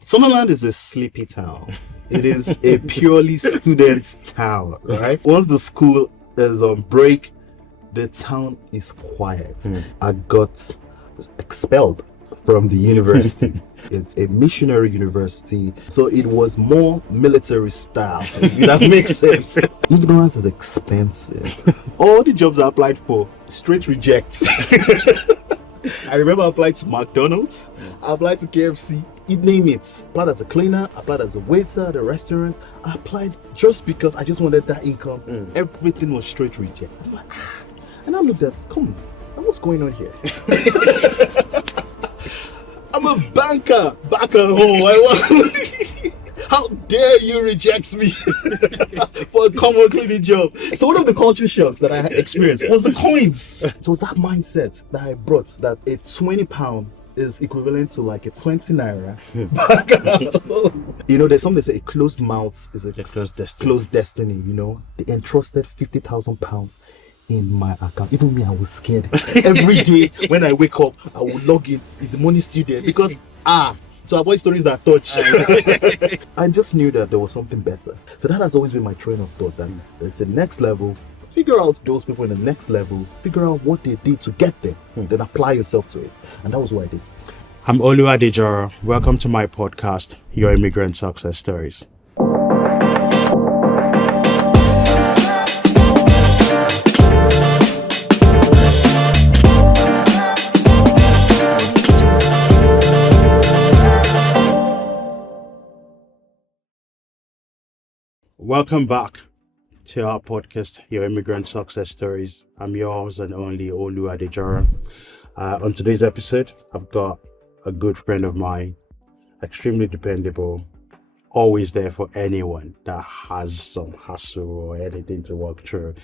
Summerland is a sleepy town. It is a purely student town, right? Once the school is on break, the town is quiet. I got expelled from the university. It's a missionary university, so it was more military style, if that makes sense. Ignorance is expensive. All the jobs I applied for, straight rejects. I remember I applied to McDonald's, I applied to KFC, you name it. I applied as a cleaner, I applied as a waiter at a restaurant. I applied just because I just wanted that income. Everything was straight reject. I'm like, and I looked at, come on, what's going on here? I'm a banker back at home. How dare you reject me for a common cleaning job? So one of the culture shocks that I experienced was the coins. It was that mindset that I brought, that a 20 pound is equivalent to like a 20 naira. You know, there's something they say, a closed mouth is a closed destiny. You know, they entrusted 50,000 pounds in my account. Even me, I was scared. Every day when I wake up, I will log in. Is the money still there? Because to avoid stories that touch. I just knew that there was something better. So that has always been my train of thought, that there's the next level. Figure out those people in the next level. Figure out what they did to get there. Then apply yourself to it. And that was what I did. I'm Odedina. Welcome to my podcast, Your Immigrant Success Stories. Welcome back to our podcast, Your Immigrant Success Stories. I'm yours and only Odedina. On today's episode, I've got a good friend of mine, extremely dependable, always there for anyone that has some hassle or anything to work through.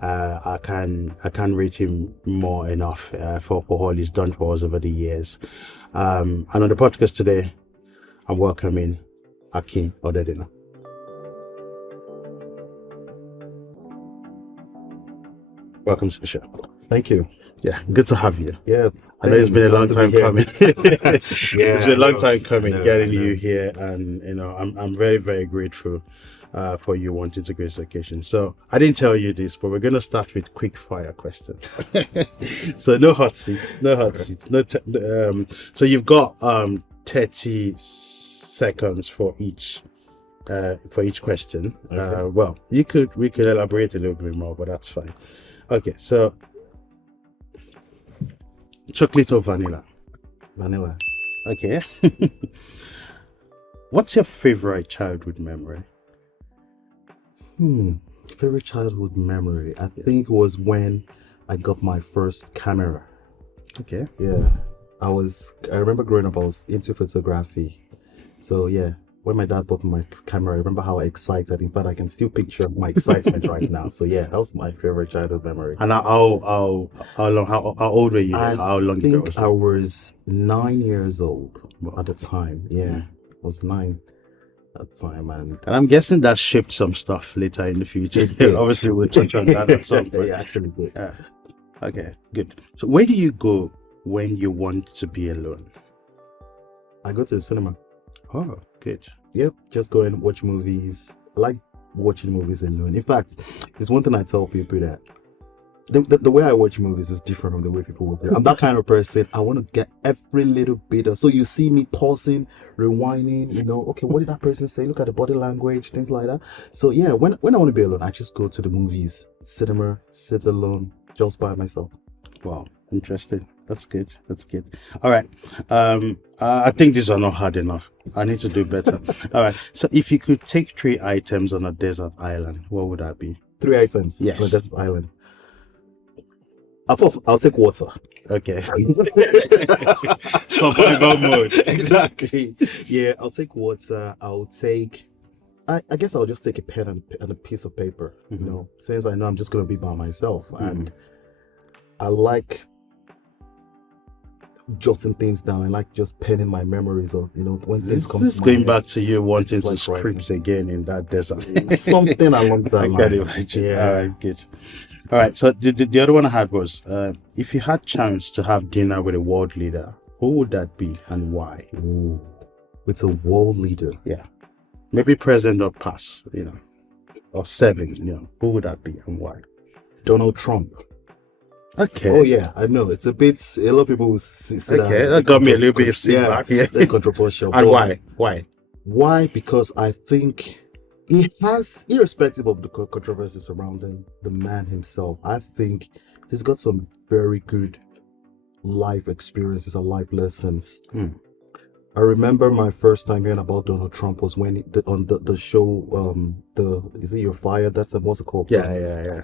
I can't rate him more enough for all he's done for us over the years. And on the podcast today, I'm welcoming Akin Odedina. Welcome to the show. Thank you. Yeah, good to have you. Yeah, I know it's been a long time coming. It's been a long time coming getting you here, and you know I'm very, very grateful for you wanting to grace the occasion. So I didn't tell you this, but we're gonna start with quick fire questions. So no hot seats. So you've got 30 seconds for each question. Okay. Well, we could elaborate a little bit more, but that's fine. Okay, so chocolate or vanilla? Vanilla. Okay. What's your favorite childhood memory? Favorite childhood memory, I think, was when I got my first camera. Okay. Yeah, I remember growing up, I was into photography. So yeah, when my dad bought my camera, I remember how excited. In fact, I can still picture my excitement right now. So yeah, that was my favorite childhood memory. And how old were you? How long ago I think I was 9 years old at the time. Yeah, I was 9 at the time, and I'm guessing that shaped some stuff later in the future. Obviously, we'll touch on that at some point. Yeah, actually did. Okay, good. So where do you go when you want to be alone? I go to the cinema. Oh, good. Yep, just go and watch movies. I like watching movies alone. In fact, it's one thing I tell people, that the way I watch movies is different from the way people watch it. I'm that kind of person. I want to get every little bit of, so you see me pausing, rewinding, you know, okay, what did that person say? Look at the body language, things like that. So yeah, when I want to be alone, I just go to the movies, cinema, sit alone, just by myself. Wow, interesting. That's good. All right. I think these are not hard enough. I need to do better. All right. So if you could take 3 items on a desert island, what would that be? 3 items? Yes. On a desert island. I'll take water. Okay. Survival mode. Exactly. Yeah, I'll take water. I guess I'll just take a pen and a piece of paper, you know, since I know I'm just going to be by myself. And I like jotting things down. I like just penning my memories of, you know, when things come to mind. This is going back to you wanting to like script again in that desert. Something along that line. I can imagine. Yeah. All right, good. All right, so the other one I had was, if you had chance to have dinner with a world leader, who would that be and why? Ooh. with a world leader. Yeah. Maybe present or past, or seven, who would that be and why? Donald Trump. Okay. Oh yeah, I know it's a bit. A lot of people will see that. Okay, As a that bit got me a little bit of yeah, back. Yeah. very controversial. And but why? Why? Why? Because I think he has, irrespective of the controversy surrounding the man himself, I think he's got some very good life experiences and life lessons. I remember my first time hearing about Donald Trump was when on the show, is it You're Fired? That's what's it called? Yeah.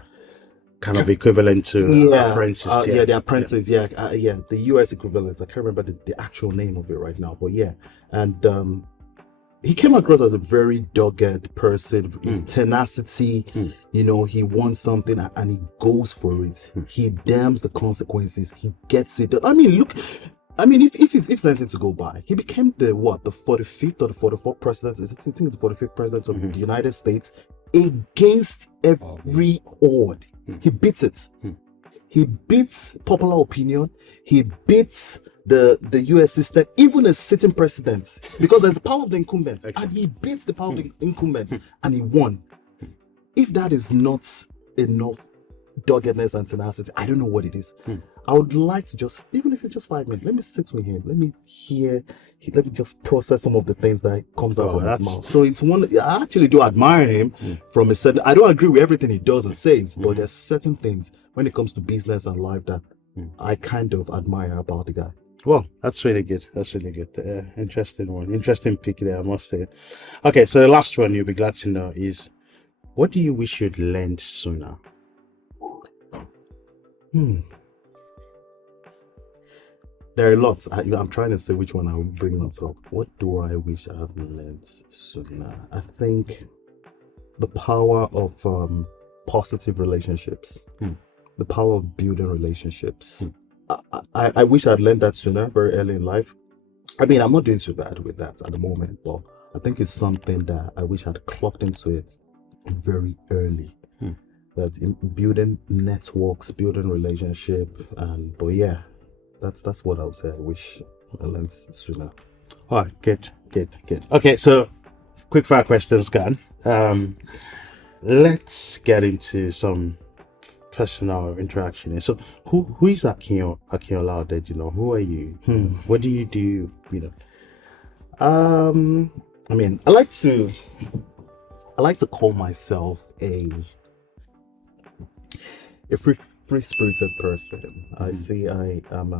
Kind of equivalent to Apprentice. Yeah, The Apprentice. Yeah, the US equivalent. I can't remember the actual name of it right now, but yeah, and he came across as a very dogged person. His tenacity, he wants something and he goes for it. He damns the consequences. He gets it done. I mean, look. I mean, if anything to go by, he became the 45th or the 44th president? I think it's the 45th president of the United States against every odd. He beats it. He beats popular opinion. He beats the US system, even a sitting president, because there's the power of the incumbent. And he beats the power of the incumbent and he won. If that is not enough doggedness and tenacity, I don't know what it is. I would like to just, even if it's just 5 minutes, let me sit with him. Let me hear, let me just process some of the things that comes out of his mouth. So it's one, I actually do admire him from a certain, I don't agree with everything he does and says, but there's certain things when it comes to business and life that I kind of admire about the guy. Well, that's really good. That's really good. Interesting one. Interesting pick there, I must say. Okay, so the last one you'll be glad to know is, what do you wish you'd learned sooner? There are lots. I'm trying to say which one I will bring on top. What do I wish I had learned sooner? I think the power of positive relationships, the power of building relationships. I wish I'd learned that sooner, very early in life. I mean, I'm not doing too bad with that at the moment, but I think it's something that I wish I'd clocked into it very early. That in building networks, building relationship, but yeah. That's what I would say. I wish I learned sooner. All right, good. Okay, so quick fire questions, Gan. Let's get into some personal interaction. So, who is Akinola Odedina? Who are you? What do you do? I mean, I like to call myself a free-spirited person. I say I am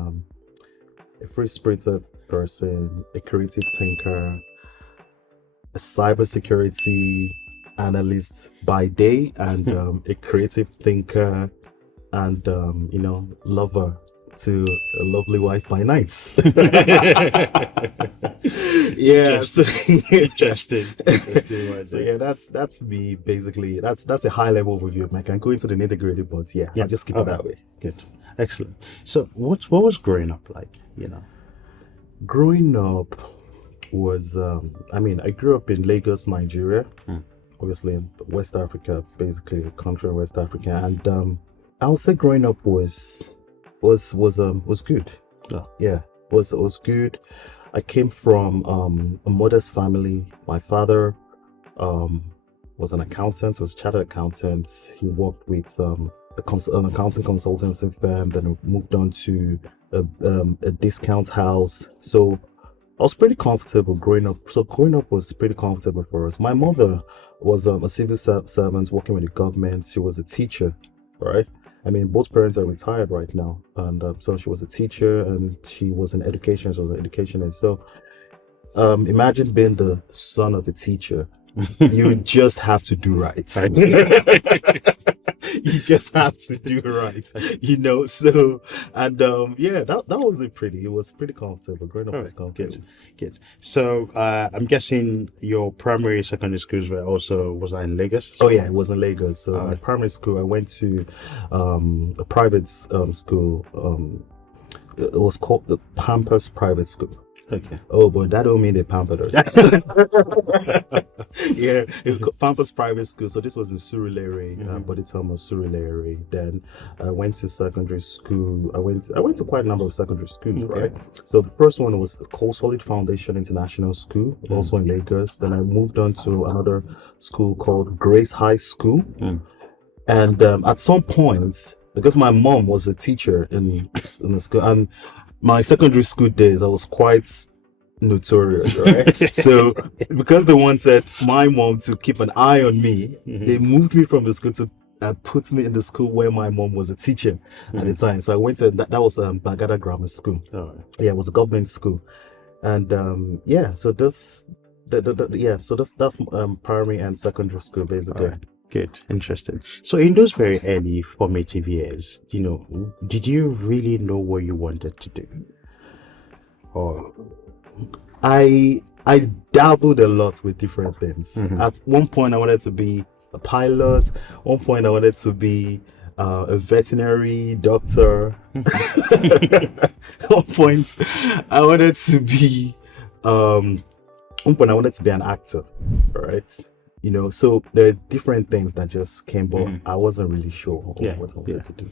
a free-spirited person, a creative thinker, a cybersecurity analyst by day, and a creative thinker, and lover to a lovely wife by night. Yeah, Interesting. So yeah, that's me basically. That's a high level overview. I can go into the nitty-gritty, but yeah, I'll just keep it that way. Good, excellent. So what was growing up like? Growing up was I grew up in Lagos, Nigeria, obviously in West Africa, basically a country in West Africa, and I would say growing up was good. Yeah, was good. I came from a modest family. My father was an accountant, was a chartered accountant. He worked with an accounting consultancy firm, then moved on to a discount house. So I was pretty comfortable growing up. So growing up was pretty comfortable for us. My mother was a civil servant working with the government. She was a teacher, right? I mean, both parents are retired right now, and so she was a teacher, and she was in education. She was an educationist. So, imagine being the son of a teacher. You just have to do right. You just have to do right, So, and yeah, that was it was pretty comfortable. Growing up was comfortable. Good. So, I'm guessing your primary, secondary schools was in Lagos? Oh yeah, it was in Lagos. So my primary school, I went to a private school. It was called the Pampas Private School. Okay. Oh, but that don't mean they pampered us. Yeah, Pampers Private School. So this was in Surulere, Body Thomas Surulere. Then I went to secondary school. I went to quite a number of secondary schools, Okay. right? So the first one was called Solid Foundation International School, also in Lagos. Then I moved on to another school called Grace High School. And at some point, because my mom was a teacher in the school, and my secondary school days, I was quite notorious, right? So because they wanted my mom to keep an eye on me, they moved me from the school to put me in the school where my mom was a teacher at the time. So I went to that was Bagada Grammar School. Yeah, it was a government school, and yeah, so that's that's primary and secondary school basically. Good, interesting. So in those very early formative years, did you really know what you wanted to do? Or I dabbled a lot with different things. At one point, I wanted to be a pilot. One point, I wanted to be a veterinary doctor. One point, I wanted to be one point I wanted to be an actor. Right? So there are different things that just came, but I wasn't really sure what I wanted to do.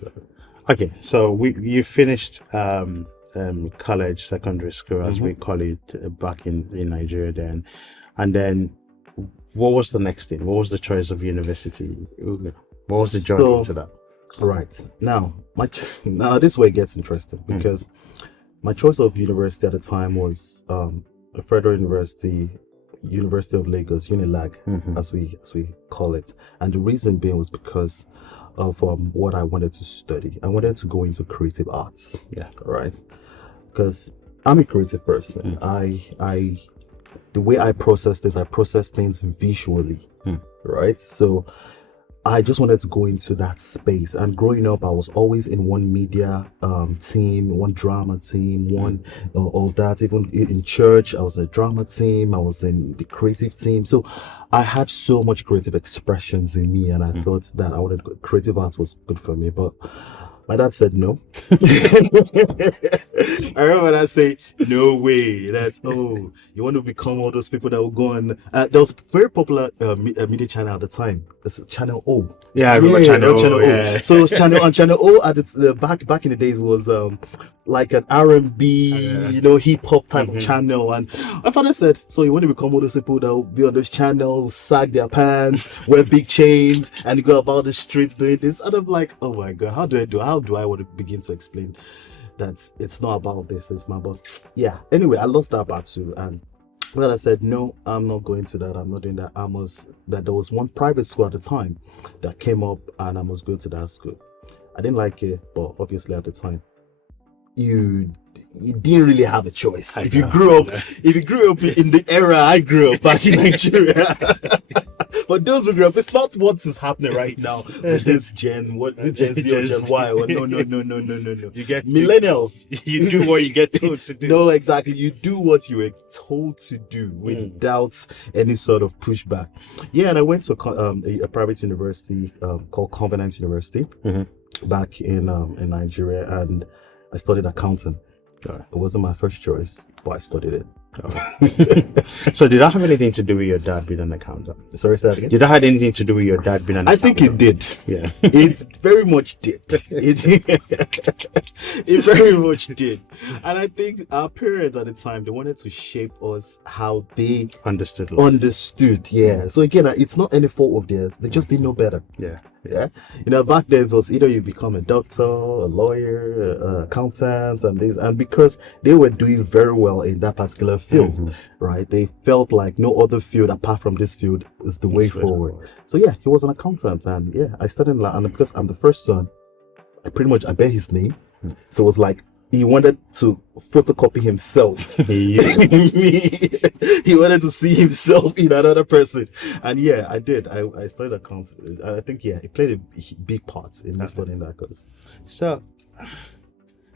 Okay, so you finished college, secondary school, as we call it back in Nigeria then. And then what was the next thing? What was the choice of university? What was the journey to that? Right. Now, now this way it gets interesting because my choice of university at the time was a federal university, University of Lagos, Unilag, as we call it. And the reason being was because of what I wanted to study. I wanted to go into creative arts. Yeah. Right. Because I'm a creative person. The way I process things visually. Right. So I just wanted to go into that space. And growing up, I was always in one media team, one drama team, one all that. Even in church, I was in a drama team. I was in the creative team. So I had so much creative expressions in me, and I thought that creative arts was good for me. But my dad said no. I remember that say, no way. That's, you want to become all those people that will go on. There was a very popular media channel at the time. This is Channel O. Yeah, I remember Channel O. Yeah. So it was Channel O at back in the days was like an R&B, hip hop type of channel. And my father said, so you want to become all those people that will be on those channels, sag their pants, wear big chains, and go about the streets doing this. And I'm like, oh my God, how do I want to begin to explain that it's not about this, it's my about, yeah. Anyway, I lost that battle, and well, I said, no, I'm not going to that. I'm not doing that. There was one private school at the time that came up, and I must go to that school. I didn't like it, but obviously at the time, you didn't really have a choice. If you grew up in the era I grew up back in Nigeria. But those who grew up, it's not what is happening right now with this Gen Z or Gen Y. Or no. You get millennials. You do what you get told to do. No, exactly. You do what you were told to do without any sort of pushback. Yeah, and I went to a private university called Covenant University back in Nigeria, and I studied accounting. It wasn't my first choice, but I studied it. So did that have anything to do with your dad being an accountant? Sorry, say that again? Did that have anything to do with your dad being an accountant? I think it did. Yeah. It very much did. It very much did. And I think our parents at the time, they wanted to shape us how they understood. Yeah. So again, it's not any fault of theirs. They just didn't know better. Yeah. Yeah. Back then it was either you become a doctor, a lawyer, accountant, and because they were doing very well in that particular field, right? They felt like no other field apart from this field is the way forward. So yeah, he was an accountant, and yeah, I studied and because I'm the first son, I bear his name. So it was like he wanted to photocopy himself. He wanted to see himself in another person. And yeah, I did. I studied accounting. I think, yeah, it played a big part in me studying that course. So,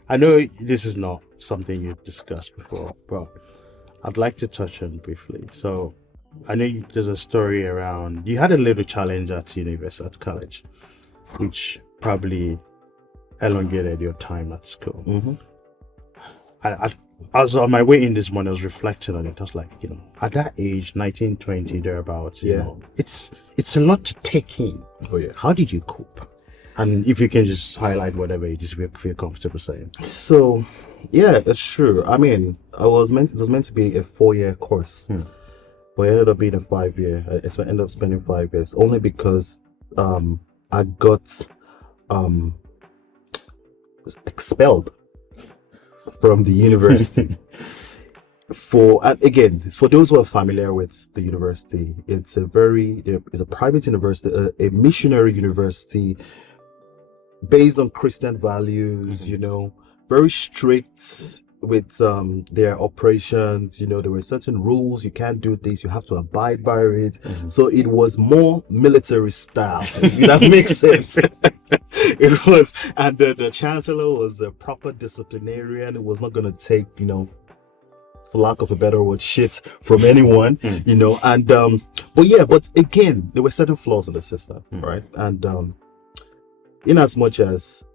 I know this is not something you've discussed before, but I'd like to touch on briefly. So, I know there's a story around, you had a little challenge at college, which probably elongated your time at school. As on my way in this morning, I was reflecting on it. I was like, at that age, 19, 20, thereabouts, it's a lot to take in. Oh yeah. How did you cope? And if you can just highlight whatever you just feel comfortable saying. So, yeah, it's true. I mean, it was meant to be a 4-year course, but it ended up being a 5-year. I ended up spending 5 years only because I got expelled from the university. And again, for those who are familiar with the university, it's a private university, a missionary university based on Christian values, very strict with their operations. There were certain rules. You can't do this, you have to abide by it. So it was more military style, if that makes sense. It was, and the chancellor was a proper disciplinarian. It was not going to take, for lack of a better word, shit from anyone, but again, there were certain flaws in the system, right? And in as much as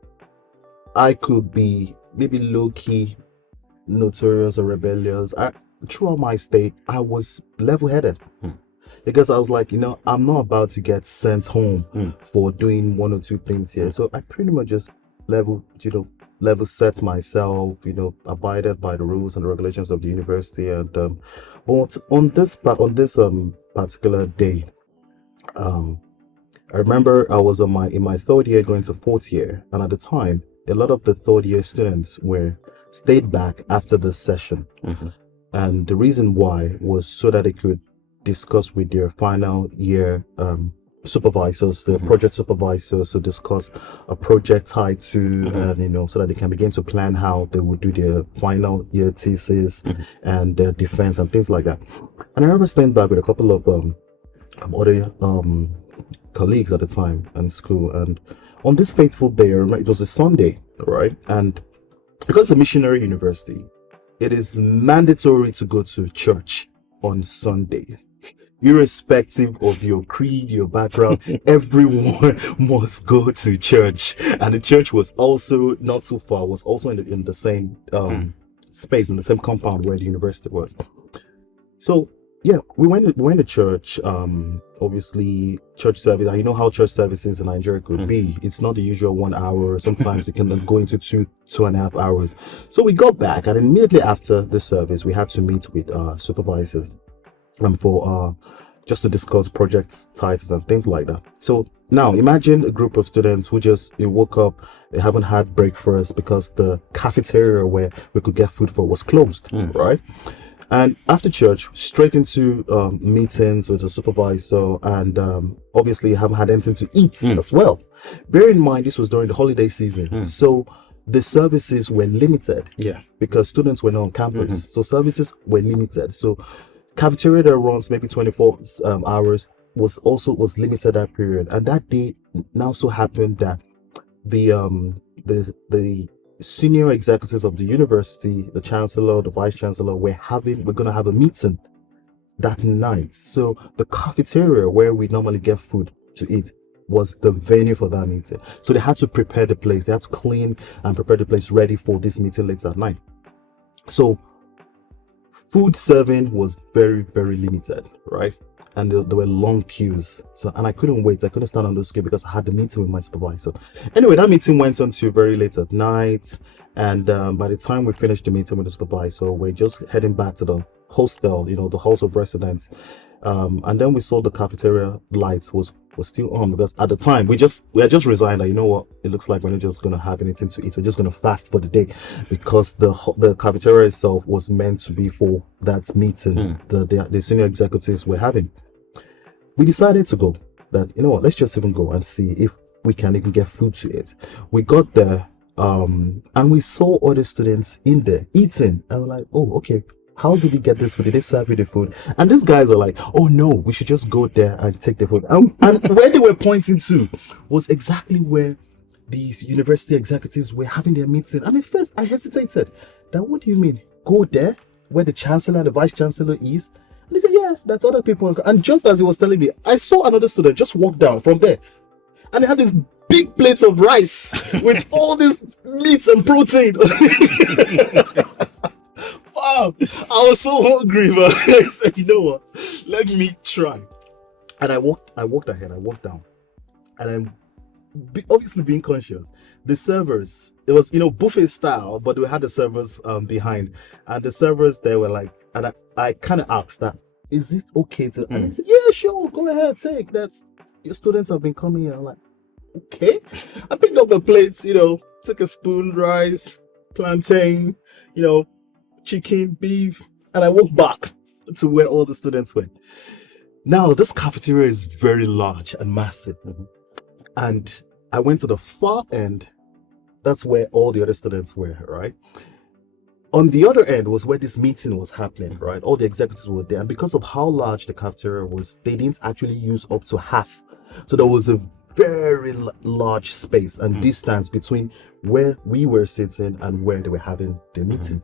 I could be maybe low-key notorious or rebellious, throughout my state, I was level-headed. Because I was like, I'm not about to get sent home for doing one or two things here. So I pretty much just level set myself, abided by the rules and the regulations of the university. And but on this particular day, I remember I was in my third year going to fourth year, and at the time, a lot of the third year students stayed back after the session, and the reason why was so that they could discuss with their final year supervisors, the project supervisors, to discuss a project tied to, and so that they can begin to plan how they would do their final year thesis and their defense and things like that. And I remember staying back with a couple of other colleagues at the time in school, and on this fateful day, I remember it was a Sunday, right? And because it's a missionary university, it is mandatory to go to church on Sundays. Irrespective of your creed, your background, everyone must go to church. And the church was also not too far, was also in the same space, in the same compound where the university was. So yeah, we went to church. Obviously, church service. And you know how church services in Nigeria could be. It's not the usual 1 hour. Sometimes it can go into 2.5 hours. So we got back, and immediately after the service, we had to meet with supervisors, for just to discuss projects, titles, and things like that. So now imagine a group of students who woke up, they haven't had breakfast because the cafeteria where we could get food for was closed, right? And after church, straight into meetings with the supervisor, and obviously haven't had anything to eat as well. Bear in mind, this was during the holiday season, so the services were limited. Yeah, because students were not on campus, so services were limited. So cafeteria that runs maybe 24 hours was limited that period. And that day now so happened that the senior executives of the university, the chancellor, the vice chancellor, we're going to have a meeting that night. So the cafeteria where we normally get food to eat was the venue for that meeting. So they had to prepare the place. They had to clean and prepare the place ready for this meeting later at night. So food serving was very, very limited, right? And there were long queues. And I couldn't wait. I couldn't stand on those queues because I had the meeting with my supervisor. Anyway, that meeting went on to very late at night. And by the time we finished the meeting with the supervisor, we're just heading back to the hostel, the house of residence. And then we saw the cafeteria lights was still on, because at the time we had just resigned that, it looks like we're not just going to have anything to eat. We're just going to fast for the day, because the cafeteria itself was meant to be for that meeting the senior executives were having. We decided to go, that, let's just even go and see if we can even get food to eat. We got there, and we saw other students in there eating, and we're like, oh, okay, how did you get this food? Did they serve you the food? And these guys are like, oh no, we should just go there and take the food. And where they were pointing to was exactly where these university executives were having their meeting. And at first I hesitated. That, what do you mean? Go there where the chancellor, the vice chancellor is? And he said, yeah, that's other people. And just as he was telling me, I saw another student just walk down from there, and they had this big plate of rice with all this meat and protein. I was so hungry, but I said, you know what? Let me try. And I walked ahead, I walked down. And I'm obviously being conscious. The servers, it was, buffet style, but we had the servers behind. And the servers, they were like, and I kind of asked that, is it okay to, and they said, yeah, sure, go ahead, take. That's, your students have been coming here. I'm like, okay. I picked up the plates, took a spoon, rice, plantain, chicken, beef, and I walked back to where all the students went. Now, this cafeteria is very large and massive. And I went to the far end. That's where all the other students were, right? On the other end was where this meeting was happening, right? All the executives were there. And because of how large the cafeteria was, they didn't actually use up to half. So there was a very large space and distance between where we were sitting and where they were having the meeting.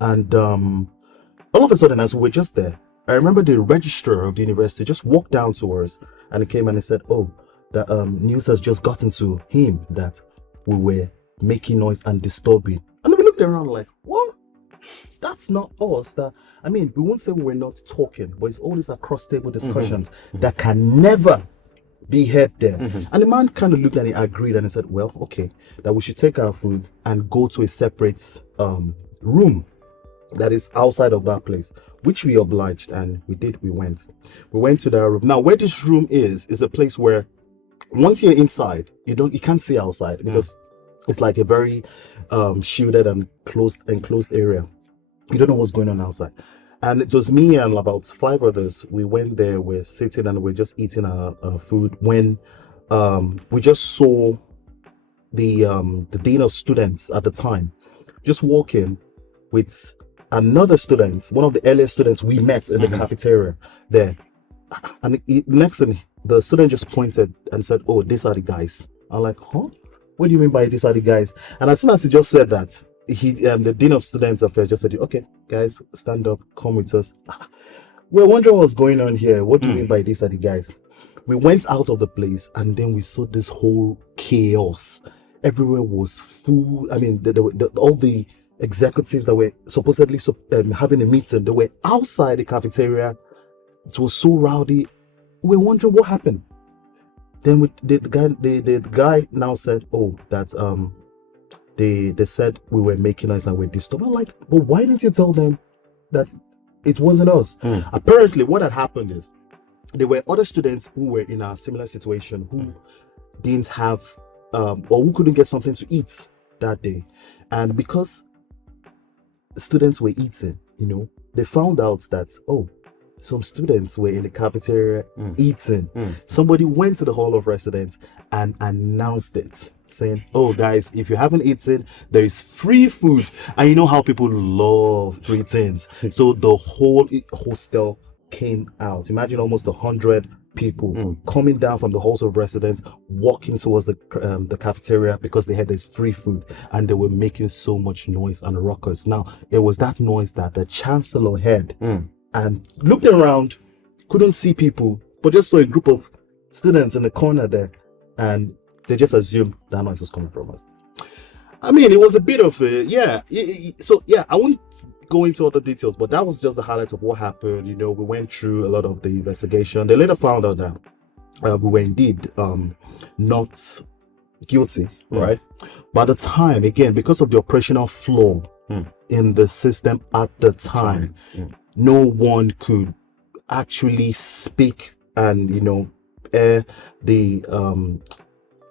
And all of a sudden, as we were just there, I remember the registrar of the university just walked down to us and he came and he said, oh, the news has just gotten to him that we were making noise and disturbing. And we looked around like, what? That's not us. We won't say we're not talking, but it's all these across table discussions that can never be heard there. And the man kind of looked and he agreed and he said, well, okay, that we should take our food and go to a separate room that is outside of that place, which we obliged, and we did. We went to that room. Now, where this room is a place where once you're inside, you can't see outside because it's like a very shielded and enclosed area. You don't know what's going on outside. And it was me and about 5 others. We went there, we're sitting and we're just eating our food when we just saw the dean of students at the time just walking with another student, one of the earliest students we met in the cafeteria there. And next thing, the student just pointed and said, oh, these are the guys. I'm like, huh? What do you mean by these are the guys? And as soon as he just said that, the dean of students affairs just said, okay, guys, stand up, come with us. We're wondering what's going on here. What do you mean by these are the guys? We went out of the place and then we saw this whole chaos. Everywhere was full. All the executives that were supposedly having a meeting, they were outside the cafeteria. It was so rowdy. We're wondering what happened. Then the guy now said, oh, that they said we were making noise and we're disturbed. I'm like, but why didn't you tell them that it wasn't us? Apparently, what had happened is there were other students who were in a similar situation who didn't have or who couldn't get something to eat that day. And because students were eating, they found out that, oh, some students were in the cafeteria eating. Somebody went to the hall of residence and announced it, saying, oh guys, if you haven't eaten, there is free food. And you know how people love free things. So the whole hostel came out. Imagine almost 100 people coming down from the halls of residence, walking towards the cafeteria because they had this free food, and they were making so much noise and ruckus. Now, it was that noise that the chancellor heard and looked around, couldn't see people, but just saw a group of students in the corner there, and they just assumed that noise was coming from us. It was a bit of a, I won't go into other details, but that was just the highlight of what happened. We went through a lot of the investigation. They later found out that we were indeed not guilty, right? By the time, again, because of the operational flaw in the system at the time, no one could actually speak and air the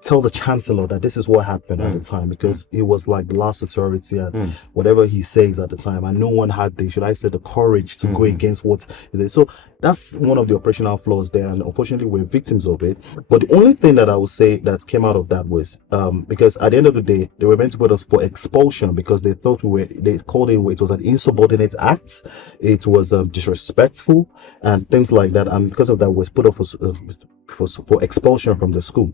tell the chancellor that this is what happened at the time, because he was like the last authority and whatever he says at the time, and no one had the courage to go against what it is. So that's one of the operational flaws there, and unfortunately we're victims of it. But the only thing that I would say that came out of that was because at the end of the day they were meant to put us for expulsion because they thought they called it was an insubordinate act, it was disrespectful and things like that, and because of that was put up for expulsion from the school.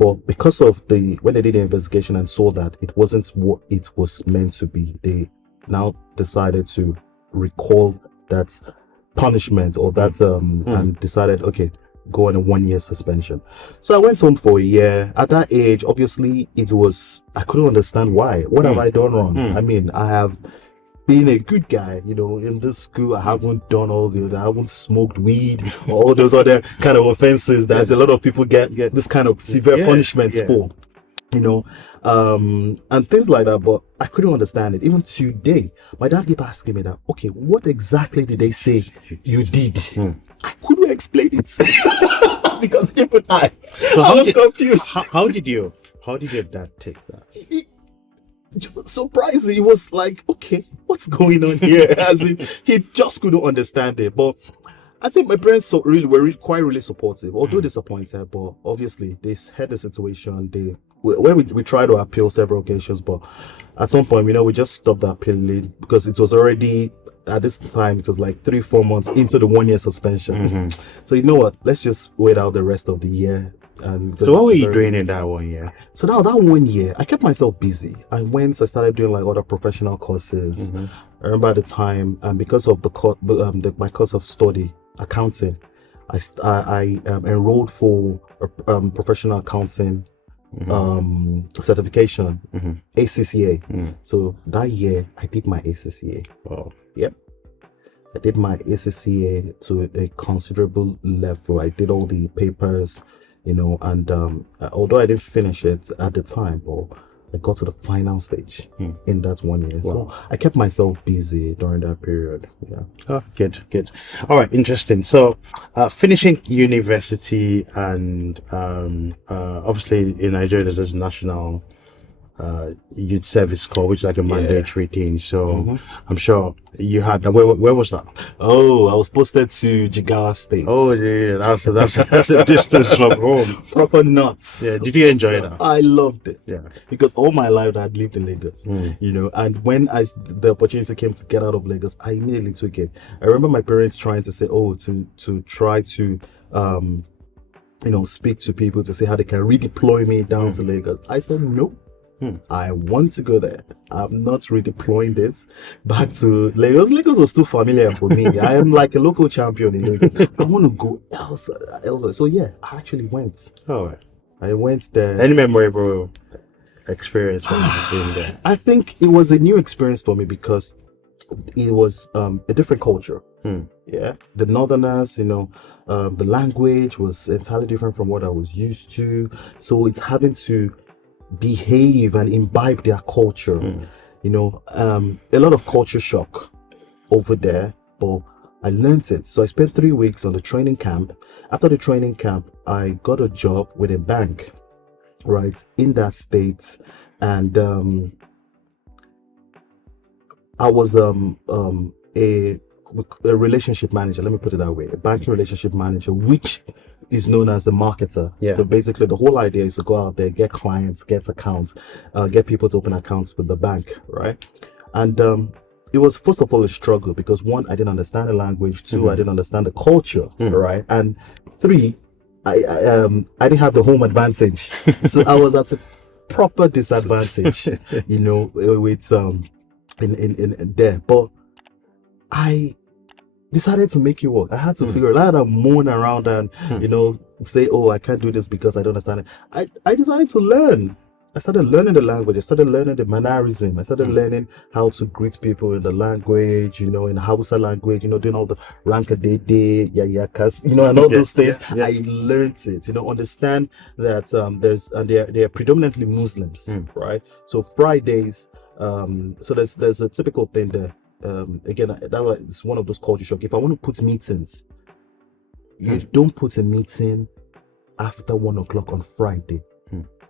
But because of when they did the investigation and saw that it wasn't what it was meant to be, they now decided to recall that punishment or that and decided, okay, go on a 1-year suspension. So I went home for a year. At that age, obviously, I couldn't understand why. What have I done wrong? I have being a good guy, in this school, I haven't done I haven't smoked weed or all those other kind of offenses that a lot of people get this kind of severe punishments for, and things like that. But I couldn't understand it. Even today, my dad kept asking me that, okay, what exactly did they say you did? I couldn't explain it because even I was confused. How did your dad take that? Surprising, he was like, okay, what's going on here? As in, he just couldn't understand it. But I think my parents were really supportive, although disappointed. But obviously, they had the situation. We tried to appeal several occasions, but at some point, we just stopped appealing because it was already, at this time, it was like 3-4 months into the 1 year suspension. So you know what? Let's just wait out the rest of the year. So what were you doing in that 1 year? So now that 1 year, I kept myself busy. I started doing like other professional courses. I remember at the time, because of my course of study, accounting, I enrolled for professional accounting certification, ACCA. So that year, I did my ACCA. Wow. Yep. I did my ACCA to a considerable level. I did all the papers, and although I didn't finish it at the time, but I got to the final stage in that 1 year. Wow. So I kept myself busy during that period. Yeah. Oh, good. All right, interesting. So, finishing university and obviously in Nigeria there's this national youth service corps, which is like a mandatory thing. So I'm sure you had. Where was that? Oh, I was posted to Jigawa State. Oh yeah, that's a distance from home. Proper nuts. Yeah, did you enjoy that? I loved it. Yeah, because all my life I'd lived in Lagos. And when the opportunity came to get out of Lagos, I immediately took it. I remember my parents trying to say, to try to speak to people to see how they can redeploy me down to Lagos. I said no. I want to go there. I'm not redeploying this back to Lagos. Lagos was too familiar for me. I am like a local champion in Lagos. I want to go elsewhere. So yeah, I actually went. Oh, I went there. Any memorable experience from being there? I think it was a new experience for me because it was a different culture. Yeah, the Northerners, the language was entirely different from what I was used to. So it's having to behave and imbibe their culture. A lot of culture shock over there, but I learned it. So I spent 3 weeks on the training camp. After the training camp, I got a job with a bank, right, in that state, and I was a relationship manager. Let me put it that way: a banking relationship manager, which is known as a marketer. Yeah. So basically, the whole idea is to go out there, get clients, get accounts, get people to open accounts with the bank, right? And it was first of all a struggle because one, I didn't understand the language. Two, I didn't understand the culture, right? And three, I didn't have the home advantage, so I was at a proper disadvantage, with in there. But I decided to make it work. I had to figure it out. I had to moan around and say, oh, I can't do this because I don't understand it. I decided to learn. I started learning the language. I started learning the mannerism. I started learning how to greet people in the language, in Hausa language, doing all the ranka-de-de, yayakas, and all those things. Yeah. I learned it, understand that they're predominantly Muslims, right? So Fridays, so there's a typical thing there. Again, it's one of those culture shock. If I want to put meetings, you don't put a meeting after 1 o'clock on Friday.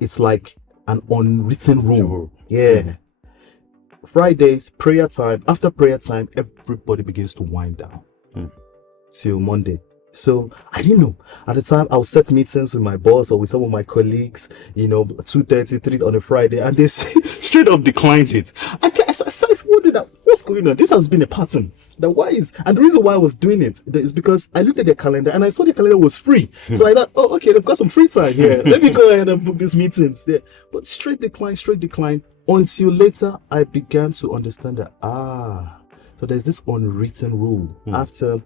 It's like an unwritten rule. Yeah. Fridays, prayer time. After prayer time, everybody begins to wind down till Monday. So I didn't know. At the time, I would set meetings with my boss or with some of my colleagues, 2:30, 3 on a Friday, and they straight up declined it. I started wondering that what's going on. This has been a pattern. And the reason why I was doing it is because I looked at their calendar and I saw their calendar was free. So I thought, oh, okay, they've got some free time here. Let me go ahead and book these meetings there. But straight decline. Until later, I began to understand that so there's this unwritten rule after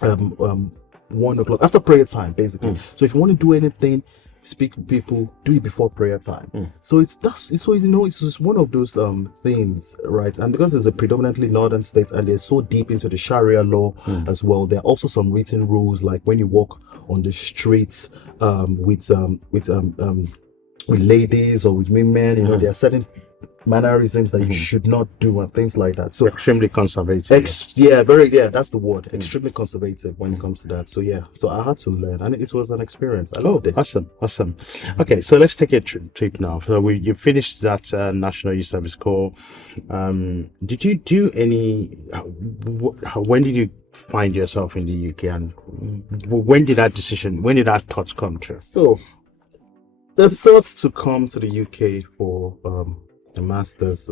1 o'clock, after prayer time, basically. So if you want to do anything, speak with people, do it before prayer time. So it's just one of those things, right? And because it's a predominantly northern state and they're so deep into the Sharia law as well, there are also some written rules, like when you walk on the streets with ladies or with women, there are certain mannerisms that you should not do and things like that. So extremely conservative. That's the word. Extremely conservative when it comes to that. So I had to learn, and it was an experience. I loved it. Awesome. Okay, so let's take a trip now. So you finished that National Youth Service Corps. Did you do any? When did you find yourself in the UK, and when did that thought come true? So the thoughts to come to the UK for a master's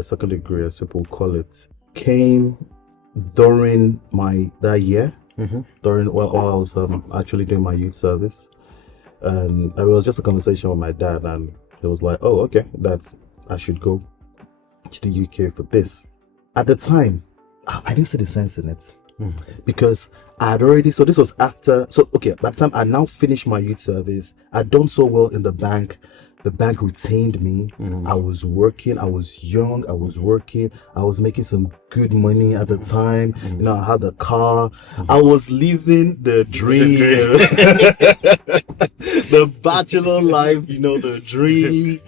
second degree, as people call it, came during that year, while I was actually doing my youth service. And it was just a conversation with my dad, and it was like, oh, okay, I should go to the UK for this. At the time, I didn't see the sense in it. Because I had already, so this was after, by the time I now finished my youth service, I'd done so well in the bank retained me. I was working, I was young, I was working, I was making some good money at the time. I had a car, I was living the dream. The bachelor life, the dream,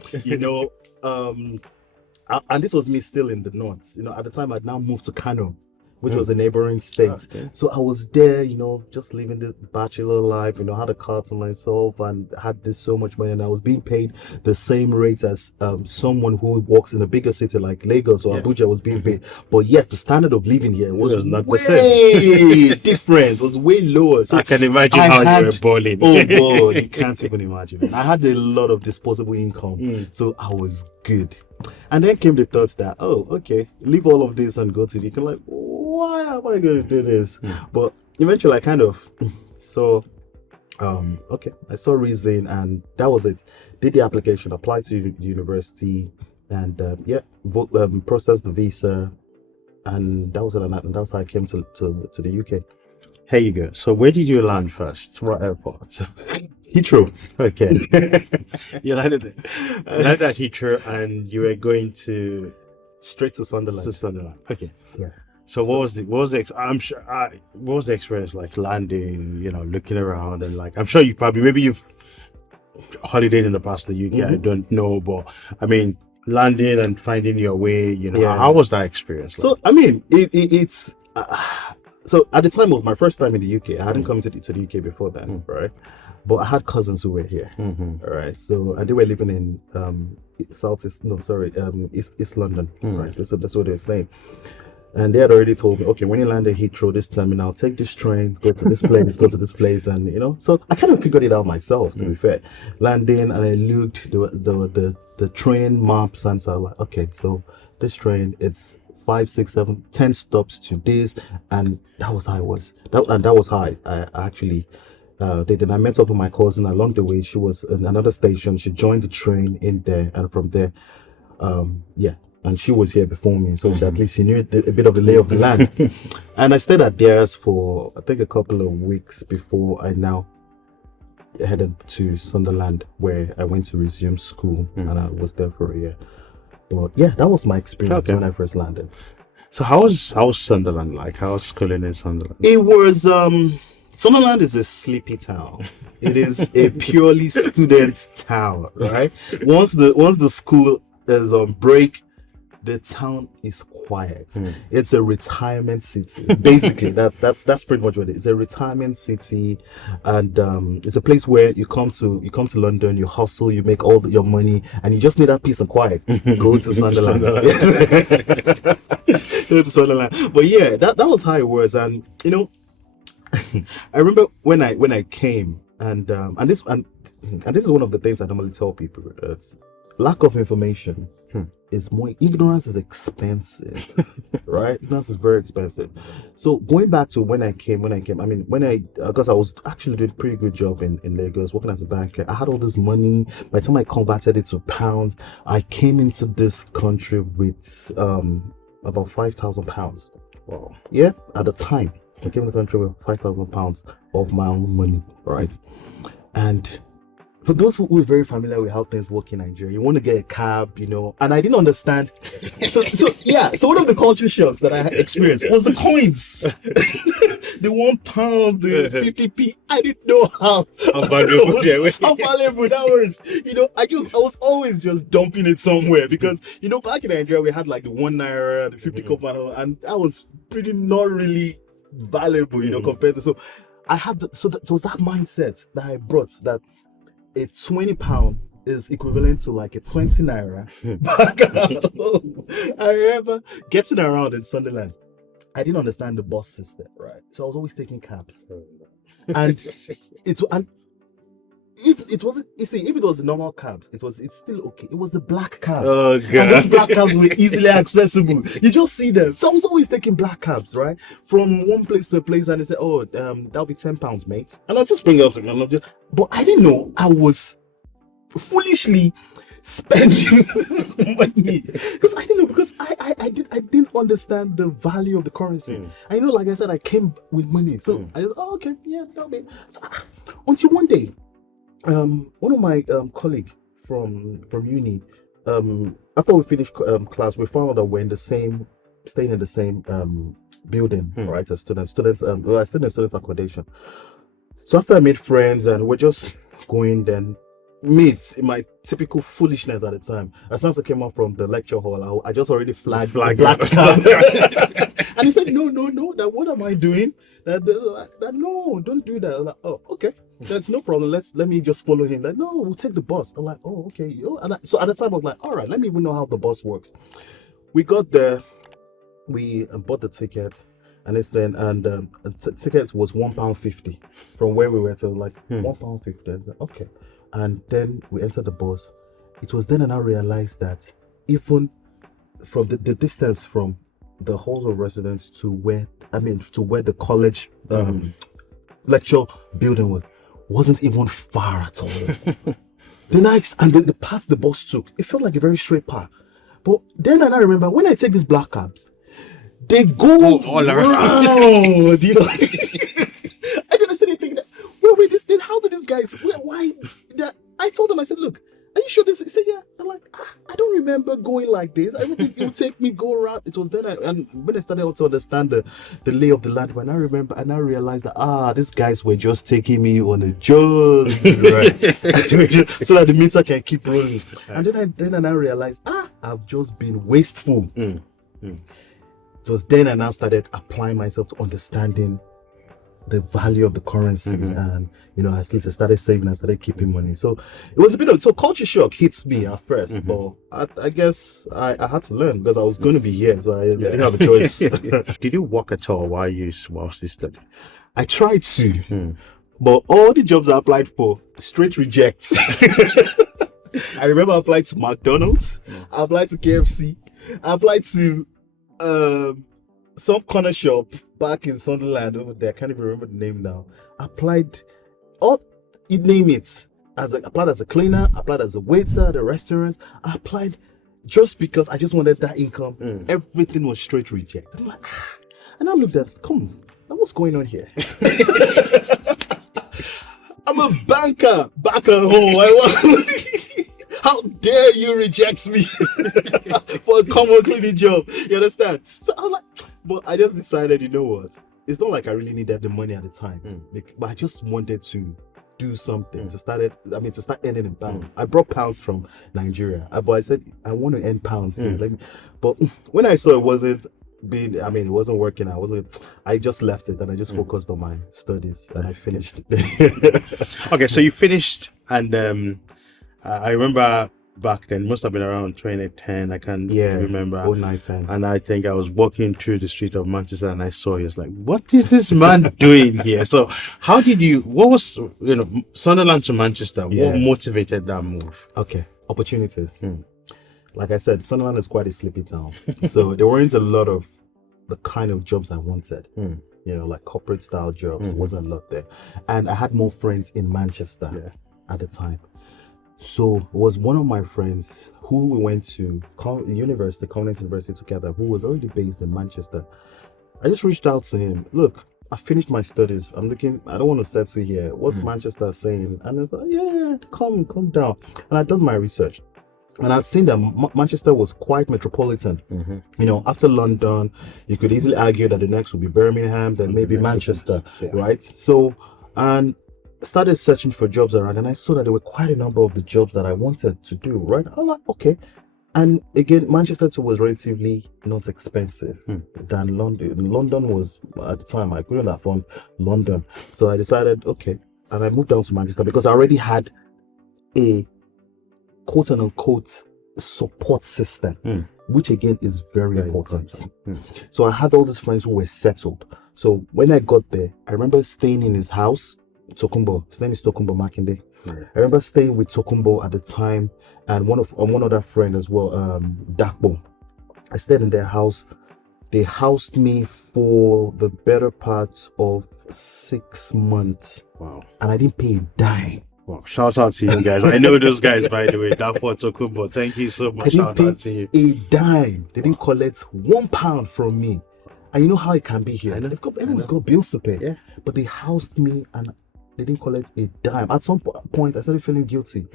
and this was me still in the north. At the time I'd now moved to Kano, which was a neighboring state. Okay. So I was there, just living the bachelor life, had a car to myself and had this so much money, and I was being paid the same rate as someone who works in a bigger city like Lagos or Abuja was being paid. But yet the standard of living here was not the same. Different, was way lower. So I can imagine how you were balling. Oh God, you can't even imagine. I had a lot of disposable income, so I was good. And then came the thoughts that, oh, okay, leave all of this and go to the UK. Like, why am I going to do this? But eventually I kind of saw, I saw reason, and that was it. Did the application, applied to the university, and processed the visa, and that was it. And that was how I came to the UK. Here you go. So where did you land first? What airport? Heathrow. Okay. You landed at Heathrow, and you were going to straight to Sunderland. Okay. Yeah. So what was the experience like landing? Looking around, and like I'm sure you've holidayed in the past in the UK. I don't know, but I mean, landing and finding your way. How was that experience? Like? So I mean, it's. So at the time, it was my first time in the UK. I hadn't come to the UK before then, right? But I had cousins who were here, all right? So, and they were living in East London, right? So that's what they were saying. And they had already told me, okay, when you land at Heathrow this terminal, take this train, go to this place, go to this place, and So I kind of figured it out myself, to be fair. Landing, and I looked the train maps, and so I was like, okay, so this train, it's 5, 6, 7, 10 stops to this, and that was how it was. That was how I actually did. And I met up with my cousin along the way. She was in another station. She joined the train in there, and from there, and she was here before me, so at least she knew a bit of the lay of the land. And I stayed at theirs for I think a couple of weeks before I now headed to Sunderland, where I went to resume school, and I was there for a year. But yeah, that was my experience when I first landed. So how was Sunderland like? How was schooling in Sunderland? It was Sunderland is a sleepy town. It is a purely student town, right? Once the school is on break, the town is quiet. It's a retirement city. Basically, that's pretty much what it is. It's a retirement city, and it's a place where you come to London, you hustle, you make all your money, and you just need that peace and quiet. Go to Sunderland. Go to Sunderland. But yeah, that was how it was, and I remember when I came, and this is one of the things I normally tell people. It's lack of information. Ignorance is expensive, right? Ignorance is very expensive. So going back to when I came, I mean, because I was actually doing a pretty good job in Lagos, working as a banker. I had all this money. By the time I converted it to pounds, I came into this country with about £5,000. Wow. Yeah, at the time, I came to the country with £5,000 of my own money, right? And for those who are very familiar with how things work in Nigeria, you want to get a cab, and I didn't understand. So one of the culture shocks that I experienced was the coins. The £1, the 50p. I didn't know how valuable how valuable that was. I was always just dumping it somewhere because back in Nigeria we had like the 1 naira, the 50 kobo, and that was pretty not really valuable, compared to. So I had it was that mindset that I brought, that a £20 is equivalent to like a 20 naira. I remember getting around in Sunderland. I didn't understand the bus system, right? So I was always taking cabs. And if it wasn't, if it was the normal cabs, it's still okay. It was the black cabs. Oh, God. And those black cabs were easily accessible. You just see them. So I was always taking black cabs, right? From one place to a place, and they said, "Oh, that'll be £10, mate." And I'll just bring it out to me. But I didn't know I was foolishly spending this money because I didn't know, because I didn't understand the value of the currency. I know, like I said, I came with money, so I just, oh, okay, yeah, that'll be. So, until one day, one of my colleague from uni, after we finished class, we found out that we're staying in the same building, right? As students, I stayed in student accommodation. So after I made friends and we're just going, then meet in my typical foolishness at the time. As soon as I came out from the lecture hall, I just already flagged the black card. And he said, no, that what am I doing? That no, don't do that. I'm like, oh, okay, that's no problem. Let me just follow him. Like, no, we'll take the bus. I'm like, oh, okay. So at the time I was like, all right, let me even know how the bus works. We got there, we bought the ticket. And ticket was £1.50 from where we were to like £1.50. Like, okay. And then we entered the bus. It was then and I realized that even from the distance from the halls of residence to where the college lecture building wasn't even far at all. The path the bus took, it felt like a very straight path. But then and I remember when I take these black cabs, they go all around. I didn't say anything. Wait, this thing, how did these guys, why? I told them, I said, look, are you sure this? He said, yeah. I'm like, I don't remember going like this. I remember it would take me go around. It was then, and when I started to understand the lay of the land, when I remember, and I realized that, these guys were just taking me on a journey, right? So that the meter can keep rolling. And then I realized, I've just been wasteful. It was then I now started applying myself to understanding the value of the currency, and at least I started saving, I started keeping money. So it was a bit of culture shock hits me at first, but I guess I had to learn because I was going to be here, so I didn't have a choice. Did you work at all whilst you studied? I tried to, but all the jobs I applied for, straight rejects. I remember I applied to McDonald's, I applied to KFC, I applied to some corner shop back in Sunderland over there. I can't even remember the name now. Applied, you name it. Applied as a cleaner, applied as a waiter at a restaurant. I applied just because I just wanted that income. Everything was straight reject. I'm like, and I looked at, come on, what's going on here? I'm a banker back at home. How dare you reject me for a common cleaning job? You understand? So I was like, but I just decided, you know what? It's not like I really needed the money at the time, but I just wanted to do something to start earning in pounds. I brought pounds from Nigeria, but I said I want to earn pounds. But when I saw it wasn't working. I just left it and I just focused on my studies and I finished. Okay, so you finished, and I remember back then, must have been around 2010. I can't remember. 2010. And I think I was walking through the street of Manchester and I saw you. It's like, what is this man doing here? So how did what was, Sunderland to Manchester? Yeah. What motivated that move? Okay, opportunities. Like I said, Sunderland is quite a sleepy town. So there weren't a lot of the kind of jobs I wanted. Like corporate style jobs. Wasn't a lot there. And I had more friends in Manchester at the time. So it was one of my friends who we went to Covenant University together, who was already based in Manchester. I just reached out to him. Look, I finished my studies. I'm looking. I don't want to settle here. What's Manchester saying? And it's like, yeah, come down. And I'd done my research, and I'd seen that Manchester was quite metropolitan. You know, after London, you could easily argue that the next would be Birmingham, then maybe Manchester, right? So, and started searching for jobs around, and I saw that there were quite a number of the jobs that I wanted to do, right? I'm like, okay. And again, Manchester too was relatively not expensive than London. London was, at the time, I couldn't afford London. So I decided, okay. And I moved down to Manchester because I already had a quote unquote support system, which again is very important. So I had all these friends who were settled. So when I got there, I remember staying in his house, Tokumbo. His name is Tokumbo Makinde. I remember staying with Tokumbo at the time, and one other friend as well, Dakbo. I stayed in their house. They housed me for the better part of 6 months. Wow. And I didn't pay a dime. Wow. Shout out to you guys. I know those guys, by the way. Dakbo, Tokumbo. Thank you so much. Shout out to you. A dime. They didn't collect £1 from me. And you know how it can be here. Everyone's got bills to pay. Yeah. But they housed me and they didn't collect a dime. At some point, I started feeling guilty.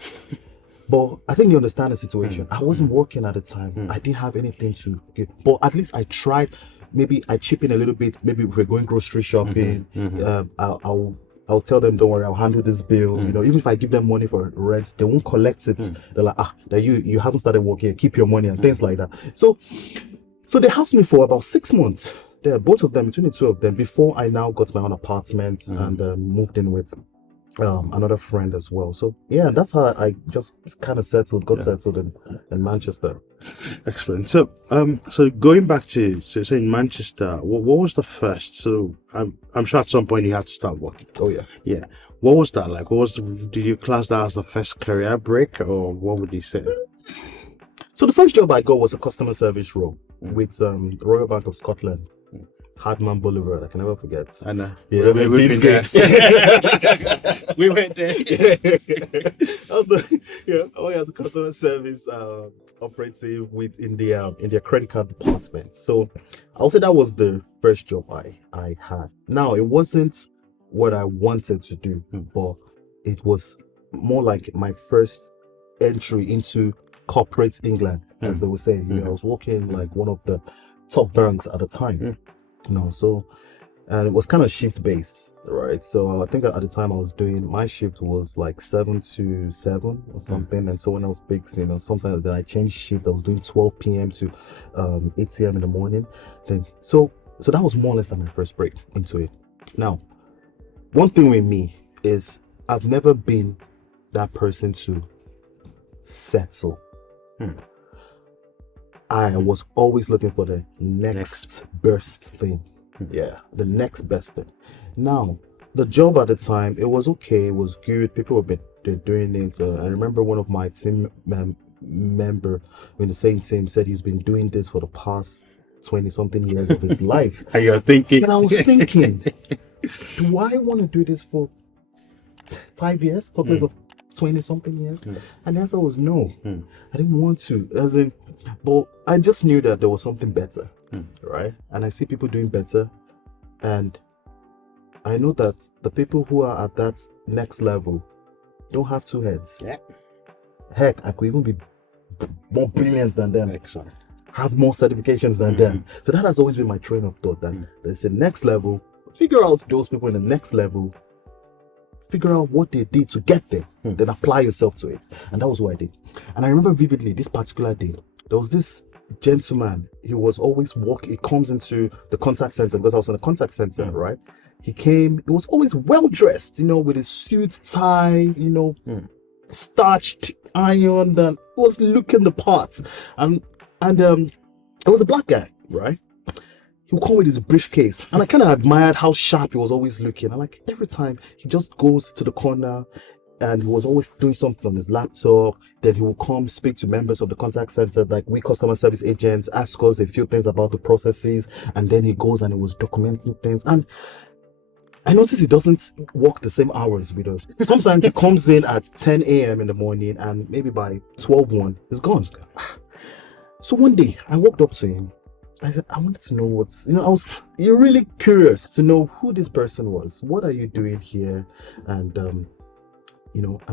But I think you understand the situation. I wasn't working at the time. I didn't have anything to give. But at least I tried. Maybe I chip in a little bit. Maybe if we're going grocery shopping, I'll tell them, don't worry, I'll handle this bill. You know, even if I give them money for rent, they won't collect it. They're like, that you haven't started working, keep your money and things like that. So they housed me for about 6 months. There, both of them, between the two of them, before I now got my own apartment and moved in with another friend as well. So yeah, that's how I just kind of settled in Manchester. Excellent. So going back to saying Manchester, what was the first? So I'm sure at some point you had to start working. Oh yeah. What was that like? Did you class that as the first career break, or what would you say? So the first job I got was a customer service role with the Royal Bank of Scotland. Hardman Boulevard, I can never forget. I know. Yeah, we went there. We went there. I worked as a customer service operative in their credit card department. So I'll say that was the first job I had. Now, it wasn't what I wanted to do, but it was more like my first entry into corporate England, as they would say. You know, I was working like one of the top banks at the time. You know, so, and it was kind of shift based, right? So I think at the time I was doing, my shift was like 7 to 7 or something, and someone else picks, you know, sometimes then I changed shift. I was doing 12 p.m. to 8 a.m. in the morning. Then so that was more or less like my first break into it. Now, one thing with me is I've never been that person to settle. I was always looking for the next best thing. Yeah, the next best thing. Now, the job at the time, it was okay, it was good. People were doing it. I remember one of my team member in the same team said he's been doing this for the past 20-something years of his life. And you're thinking. And I was thinking, do I want to do this for 5 years? Talk less of 20-something years? And the answer was no. I didn't want to. But I just knew that there was something better, right? And I see people doing better, and I know that the people who are at that next level don't have two heads. Yeah. Heck, I could even be more brilliant than them. Excellent. Have more certifications than them. So that has always been my train of thought, that there's a next level. Figure out those people in the next level. Figure out what they did to get there, then apply yourself to it. And that was what I did. And I remember vividly this particular day, there was this gentleman. He was always he comes into the contact center, because I was in the contact center, right? He was always well dressed, you know, with his suit, tie, you know, starched, ironed, and was looking the part. And it was a black guy, right? He would come with his briefcase, and I kind of admired how sharp he was always looking. And like every time he just goes to the corner, and he was always doing something on his laptop. Then he will come speak to members of the contact center, like we customer service agents, ask us a few things about the processes, and then he goes and he was documenting things. And I noticed he doesn't work the same hours with us. Sometimes he comes in at 10 a.m. in the morning, and maybe by 12:01, he's gone. So one day I walked up to him I said, I wanted to know you're really curious to know who this person was. What are you doing here? And, and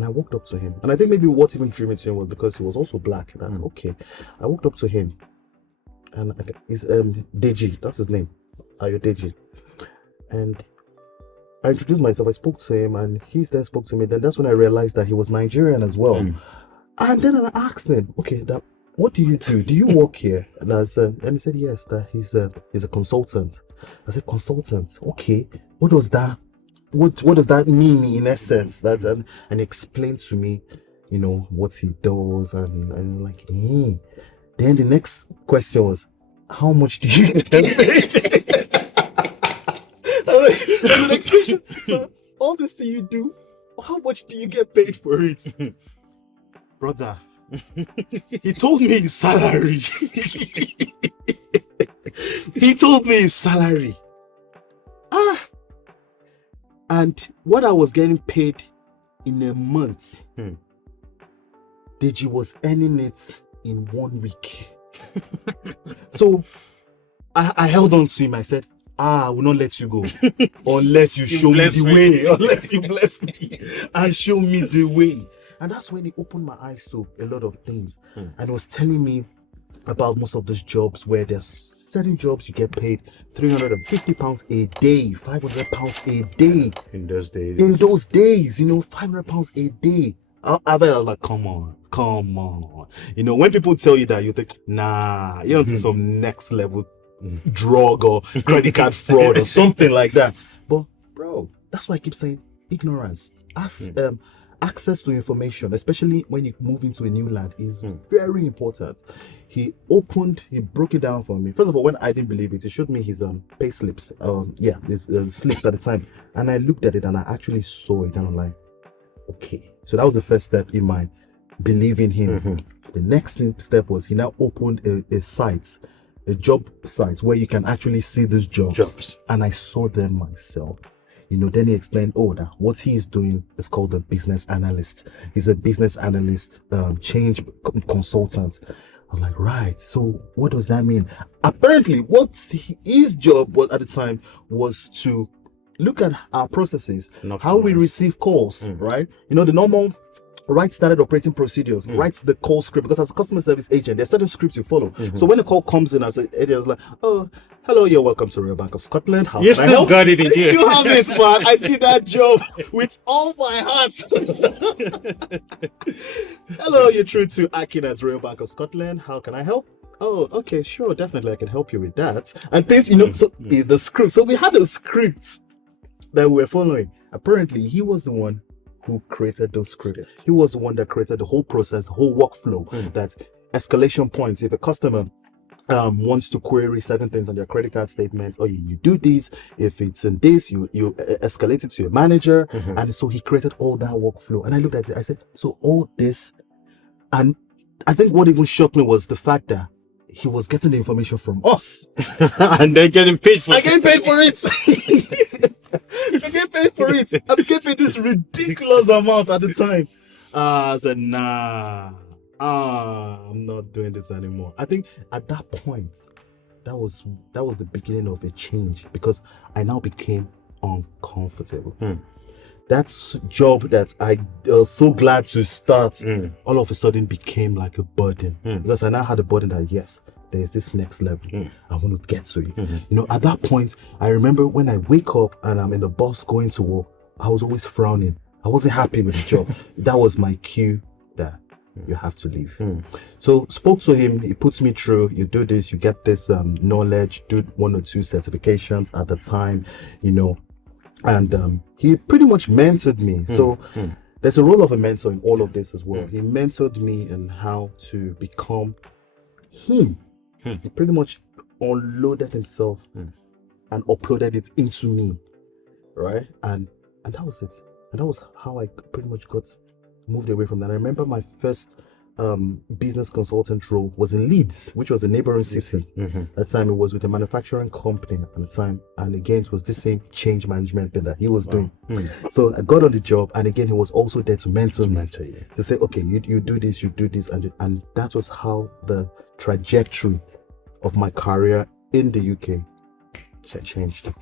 I walked up to him. And I think maybe what even drew me to him was because he was also black. That's okay. I walked up to him and he's Deji, that's his name. Ayo Deji. And I introduced myself, I spoke to him, and he then spoke to me. Then that's when I realized that he was Nigerian as well. And then I asked him, okay, what do you do? Do you work here? And and he said yes, that he's a consultant. I said, consultant, okay. What does that mean in essence? That and explain to me, what he does, and like, Then the next question was, how much do you get? The next question. So all this do you do? How much do you get paid for it? Brother, he told me his salary. He told me his salary. And what I was getting paid in a month, Deji was earning it in 1 week. So I held on to him. I said, I will not let you go unless you show me the way. Unless you bless me and show me the way. And that's when he opened my eyes to a lot of things. And he was telling me about most of those jobs where there's certain jobs you get paid £350 a day, £500 a day. In those days, £500 a day. I was like, come on. When people tell you that, you think, nah, you're onto some next level drug or credit card fraud or something like that. But bro, that's why I keep saying ignorance. Access to information, especially when you move into a new land, is very important. He broke it down for me. First of all, when I didn't believe it, he showed me his pay slips. His slips at the time, and I looked at it and I actually saw it, and I'm like, okay. So that was the first step in my believing him. The next step was he now opened a job site where you can actually see these jobs. And I saw them myself. Then he explained, that what he's doing is called a business analyst. He's a business analyst, change consultant. I was like, right. So what does that mean? Apparently, what his job was at the time was to look at our processes, how we receive calls, right? The normal write standard operating procedures, write the call script, because as a customer service agent, there's certain scripts you follow. So when a call comes in, as an agent, I was like, oh, hello, you're welcome to Royal Bank of Scotland. How can I help? Got it in here. You have it, man. I did that job with all my heart. Hello, you're through to Akin at Royal Bank of Scotland. How can I help? Oh, okay, sure, definitely, I can help you with that. And things, so the script. So we had a script that we were following. Apparently, he was the one who created those scripts. He was the one that created the whole process, the whole workflow, that escalation points. If a customer wants to query certain things on their credit card statement, you do this. If it's in this, you escalate it to your manager. And so he created all that workflow. And I looked at it, I said, so all this, and I think what even shocked me was the fact that he was getting the information from us. And they're getting paid for it. I get paid for it. I get paid for it. I'm getting paid this ridiculous amount at the time. I said, nah, I'm not doing this anymore. I think at that point, that was the beginning of a change, because I now became uncomfortable. That job that I was so glad to start, all of a sudden became like a burden, because I now had a burden that, yes, there's this next level. I want to get to it. At that point, I remember when I wake up and I'm in the bus going to work, I was always frowning. I wasn't happy with the job. That was my cue that you have to leave. So spoke to him. He puts me through. You do this, you get this knowledge, do 1 or 2 certifications at the time, and he pretty much mentored me. So there's a role of a mentor in all of this as well. He mentored me in how to become him. He pretty much unloaded himself and uploaded it into me, right? And that was it. And that was how I pretty much moved away from that. I remember my first business consultant role was in Leeds, which was a neighboring city. At the time, it was with a manufacturing company at the time. And again, it was the same change management thing that he was doing. So I got on the job, and again, he was also there to mentor me, to say, okay, you do this, you do this. And that was how the trajectory of my career in the UK changed.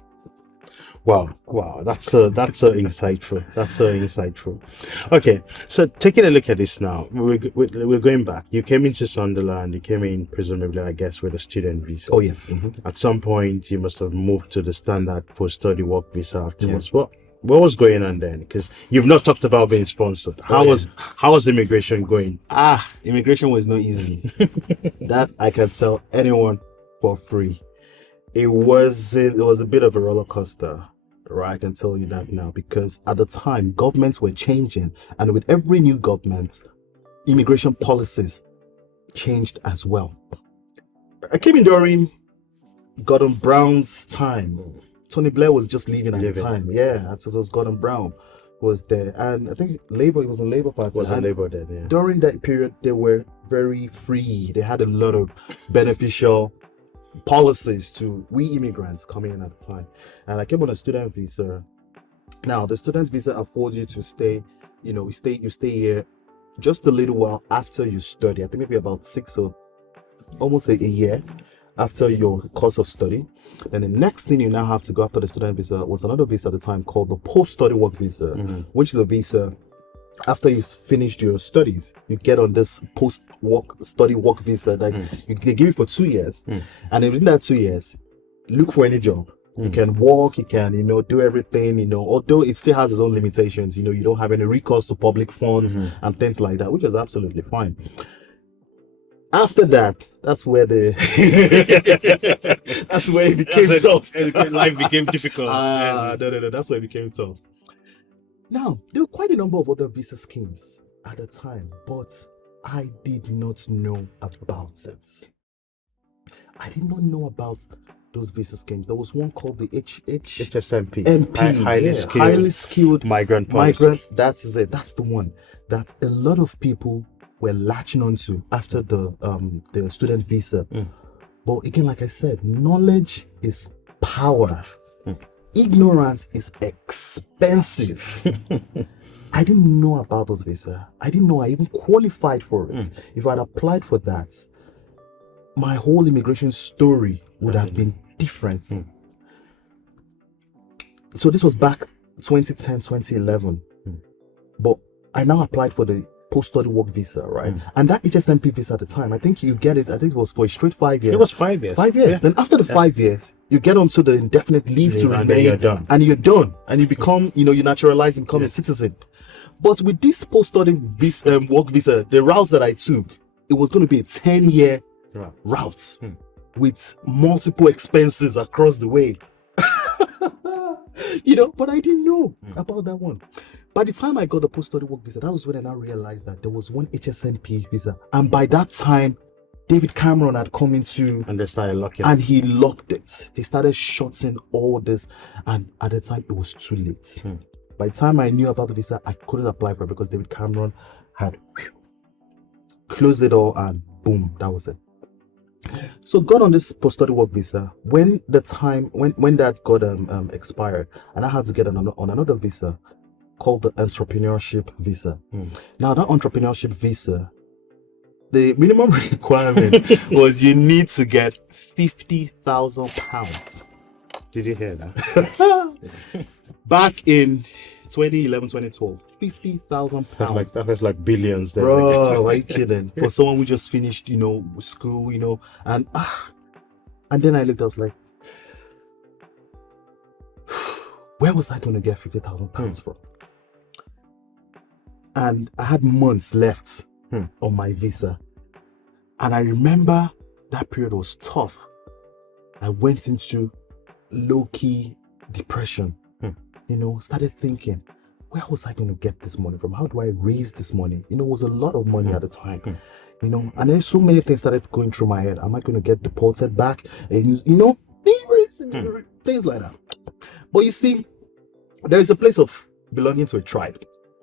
Wow, that's so insightful. That's so insightful. Okay, so taking a look at this now, we're going back. You came into Sunderland. You came in presumably, I guess, with a student visa. Oh yeah. At some point, you must have moved to the standard post-study work visa afterwards. What was going on then? Because you've not talked about being sponsored. How was immigration going? Immigration was not easy. That I can tell anyone for free. It was a bit of a roller coaster, right? I can tell you that now, because at the time governments were changing, and with every new government, immigration policies changed as well. I came in during Gordon Brown's time. Tony Blair was just leaving at the time. Yeah, it was Gordon Brown was there, and I think Labour, it was a Labour Party. Was a Labour then? Yeah. During that period, they were very free. They had a lot of beneficial policies to we immigrants coming in at the time. And I came on a student visa. Now the student visa affords you to stay, you stay here just a little while after you study. I think maybe about 6 or almost a year after your course of study. Then the next thing you now have to go after the student visa was another visa at the time called the post-study work visa, which is a visa after you finished your studies. You get on this post-study work visa that they give you for 2 years, and within that 2 years, look for any job. You can work, you can, do everything, although it still has its own limitations. You don't have any recourse to public funds and things like that, which is absolutely fine. After that, that's where that's where it became tough. Life became difficult. No, that's where it became tough. Now, there were quite a number of other visa schemes at the time, but I did not know about it. I did not know about those visa schemes. There was one called the HSMP. Highly skilled migrant policy. That is it. That's the one that a lot of people were latching onto after the student visa. But again, like I said, knowledge is power. Ignorance is expensive. I didn't know about those visa. I didn't know I even qualified for it. If I'd applied for that, my whole immigration story would have been different. So this was back 2010, 2011. But I now applied for the post-study work visa, right? And that HSMP visa at the time, I think you get it, I think it was for a straight 5 years. It was 5 years. 5 years. Yeah. Then after the 5 years, you get onto the indefinite leave to remain. You're done. And you're done. And you become, you naturalize and become a citizen. But with this post-study work visa, the routes that I took, it was going to be a 10-year route with multiple expenses across the way. But I didn't know about that one. By the time I got the post-study work visa, that was when I now realized that there was one HSMP visa. And by that time, David Cameron had come into... And they started locking and he locked it. He started shutting all this. And at the time, it was too late. By the time I knew about the visa, I couldn't apply for it because David Cameron had closed it all and boom, that was it. So got on this post-study work visa. When that got expired, and I had to get on another visa called the entrepreneurship visa. Now that entrepreneurship visa, the minimum requirement was you need to get £50,000. Did you hear that? Back in 2011, 2012, £50,000. That was like billions. Then. Bro, are you kidding? For someone who just finished, school, and then I looked, I was like, where was I going to get £50,000 from? And I had months left on my visa. And I remember that period was tough. I went into low-key depression. Started thinking, where was I going to get this money from? How do I raise this money? It was a lot of money at the time. And there's so many things started going through my head. Am I going to get deported back? And things like that. But you see, there is a place of belonging to a tribe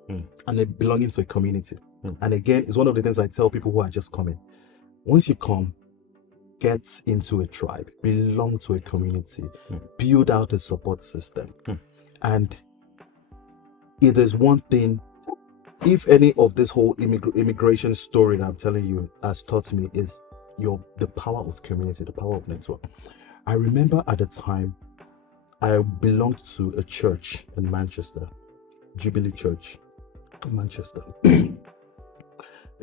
and a belonging to a community. And again, it's one of the things I tell people who are just coming. Once you come, get into a tribe, belong to a community, build out a support system. And if there's one thing, if any of this whole immigration story that I'm telling you has taught me, is the power of community, the power of network. I remember at the time, I belonged to a church in Manchester, Jubilee Church in Manchester.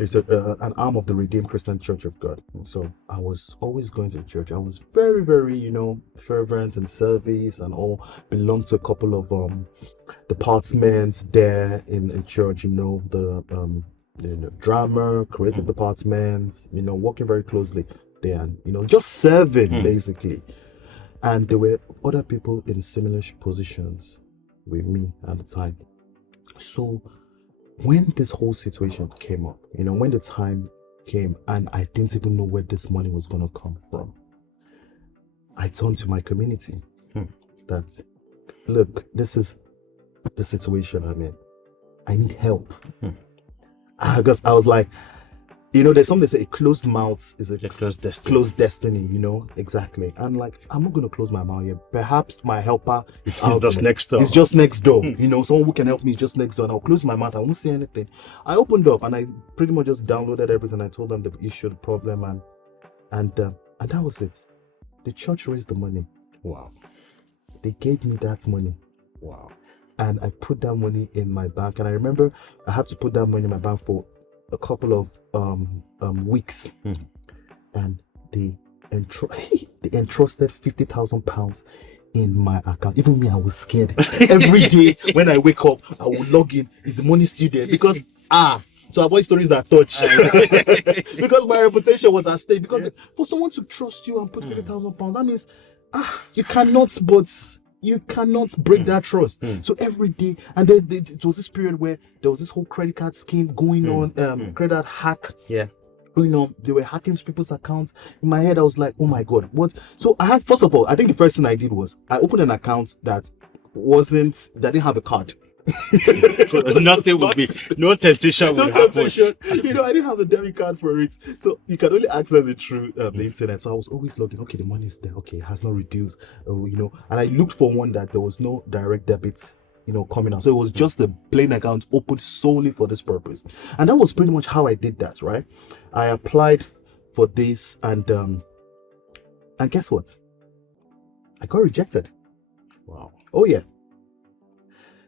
It's an arm of the Redeemed Christian Church of God. So I was always going to church. I was very, very, fervent in service and all. Belonged to a couple of departments there in church. The drama, creative departments. Working very closely there, and just serving basically. And there were other people in similar positions with me at the time. So when this whole situation came up, when the time came and I didn't even know where this money was going to come from, I turned to my community that, look, this is the situation I'm in. I need help. Because I was like, there's something they say, a closed mouth is a closed destiny. Closed destiny, exactly. I'm like, I'm not going to close my mouth here. Perhaps my helper is out just there. next door. It's just next door. Someone who can help me is just next door. And I'll close my mouth. I won't say anything. I opened up and I pretty much just downloaded everything. I told them the issue, the problem, and that was it. The church raised the money. Wow. They gave me that money. Wow. And I put that money in my bank. And I remember I had to put that money in my bank for a couple of weeks, and they entrusted £50,000 in my account. Even me, I was scared. Every day when I wake up, I will log in. Is the money still there? Because to avoid stories that touch, because my reputation was at stake. Because for someone to trust you and put £50,000, that means you cannot break that trust. So every day, and then it was this period where there was this whole credit card scheme going on, credit hack. Yeah. They were hacking people's accounts. In my head, I was like, oh my God, what? So first of all, I think the first thing I did was I opened an account that didn't have a card. So nothing would be, no temptation would happen. I didn't have a debit card for it, so you can only access it through the internet. So I was always logging. Okay, the money is there. Okay, it has not reduced. And I looked for one that there was no direct debits, coming out. So it was just a plain account opened solely for this purpose, and that was pretty much how I did that. Right, I applied for this, and guess what? I got rejected. Wow. Oh yeah.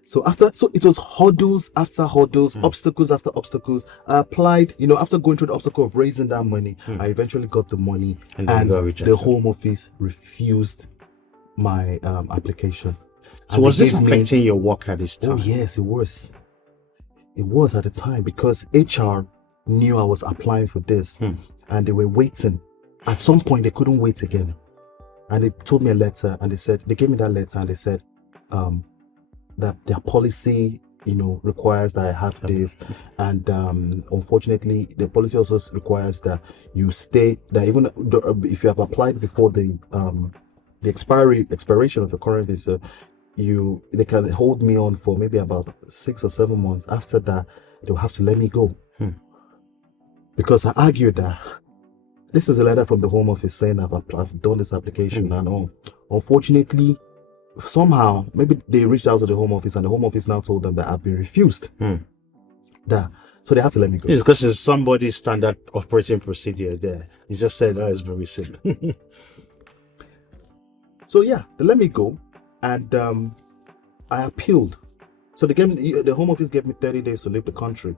So it was hurdles after hurdles, obstacles after obstacles. I applied, after going through the obstacle of raising that money, I eventually got the money, and the Home Office refused my application. So was this affecting your work at this time? Oh yes, it was. It was at the time, because HR knew I was applying for this, and they were waiting. At some point, they couldn't wait again, and they told me a letter, and they gave me that letter, and they said, that their policy, requires that I have this, and unfortunately, the policy also requires that you stay. That even if you have applied before the expiration of your current visa, they can hold me on for maybe about 6 or 7 months. After that, they'll have to let me go, because I argued that this is a letter from the Home Office saying I've done this application and all. Unfortunately, somehow, maybe they reached out to the Home Office, and the Home Office now told them that I've been refused. So they had to let me go. It's because it's somebody's standard operating procedure there. He just said that is very simple. So yeah, they let me go, and I appealed. So the Home Office gave me 30 days to leave the country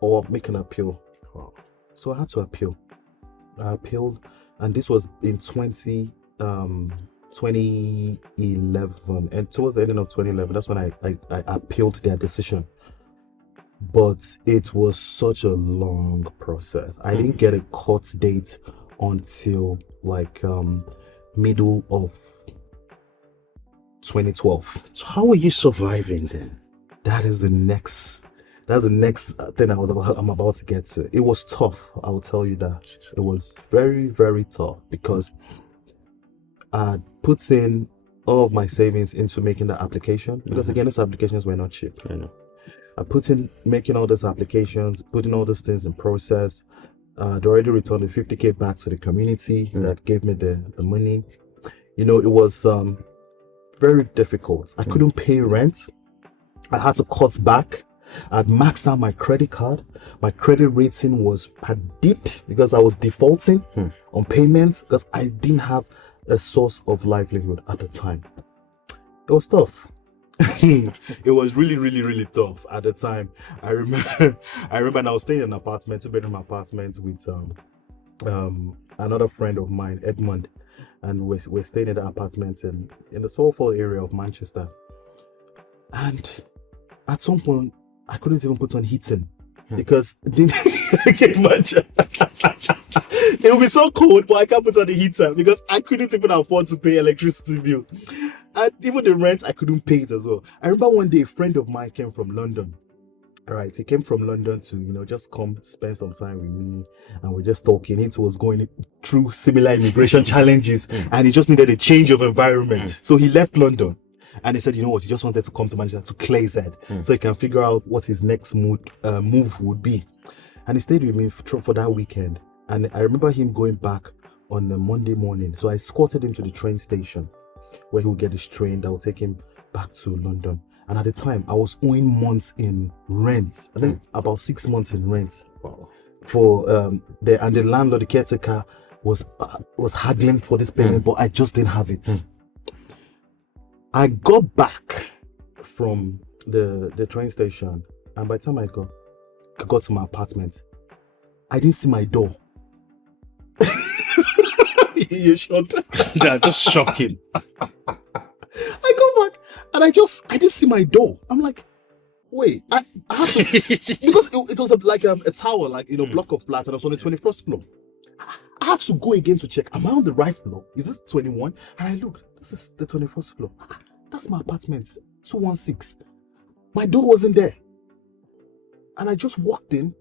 or make an appeal. Wow. So I had to appeal. I appealed, and this was in 2011, and towards the end of 2011, that's when I appealed their decision. But it was such a long process. I didn't get a court date until middle of 2012. So how were you surviving then? That's the next thing I'm about to get to. It was tough, I will tell you that. It was very, very tough, because I put in all of my savings into making the application, because again, these applications were not cheap. I know. I put in making all these applications, putting all these things in process. They already returned the 50K back to the community that gave me the money. It was very difficult. I couldn't pay rent. I had to cut back. I'd maxed out my credit card. My credit rating had dipped because I was defaulting on payments, because I didn't have a source of livelihood at the time. It was tough. It was really, really, really tough at the time. I remember, I remember, I was staying in an apartment, 2-bedroom apartment with another friend of mine, Edmund, and we're staying in the apartment in the Salford area of Manchester. And at some point, I couldn't even put on heating because I can't imagine. It will be so cold, but I can't put on the heater because I couldn't even afford to pay electricity bill. And even the rent, I couldn't pay it as well. I remember one day a friend of mine came from London. All right, he came from London to, just come spend some time with me. And we're just talking. He was going through similar immigration challenges and he just needed a change of environment. So he left London and he said, you know what, he just wanted to come to Manchester to clear his head so he can figure out what his next move would be. And he stayed with me for that weekend. And I remember him going back on the Monday morning. So I escorted him to the train station where he would get his train that would take him back to London. And at the time, I was owing months in rent. I think about 6 months in rent. Wow. For the landlord, the caretaker, was haggling for this payment, but I just didn't have it. I got back from the train station, and by the time I got to my apartment, I didn't see my door. You shocked? That's just shocking. I go back and I didn't see my door. I'm like, wait, I had to because it was like a tower, like block of flats, and I was on the 21st floor. I had to go again to check. Am I on the right floor? Is this 21? And I looked. This is the 21st floor. That's my apartment, 216. My door wasn't there, and I just walked in,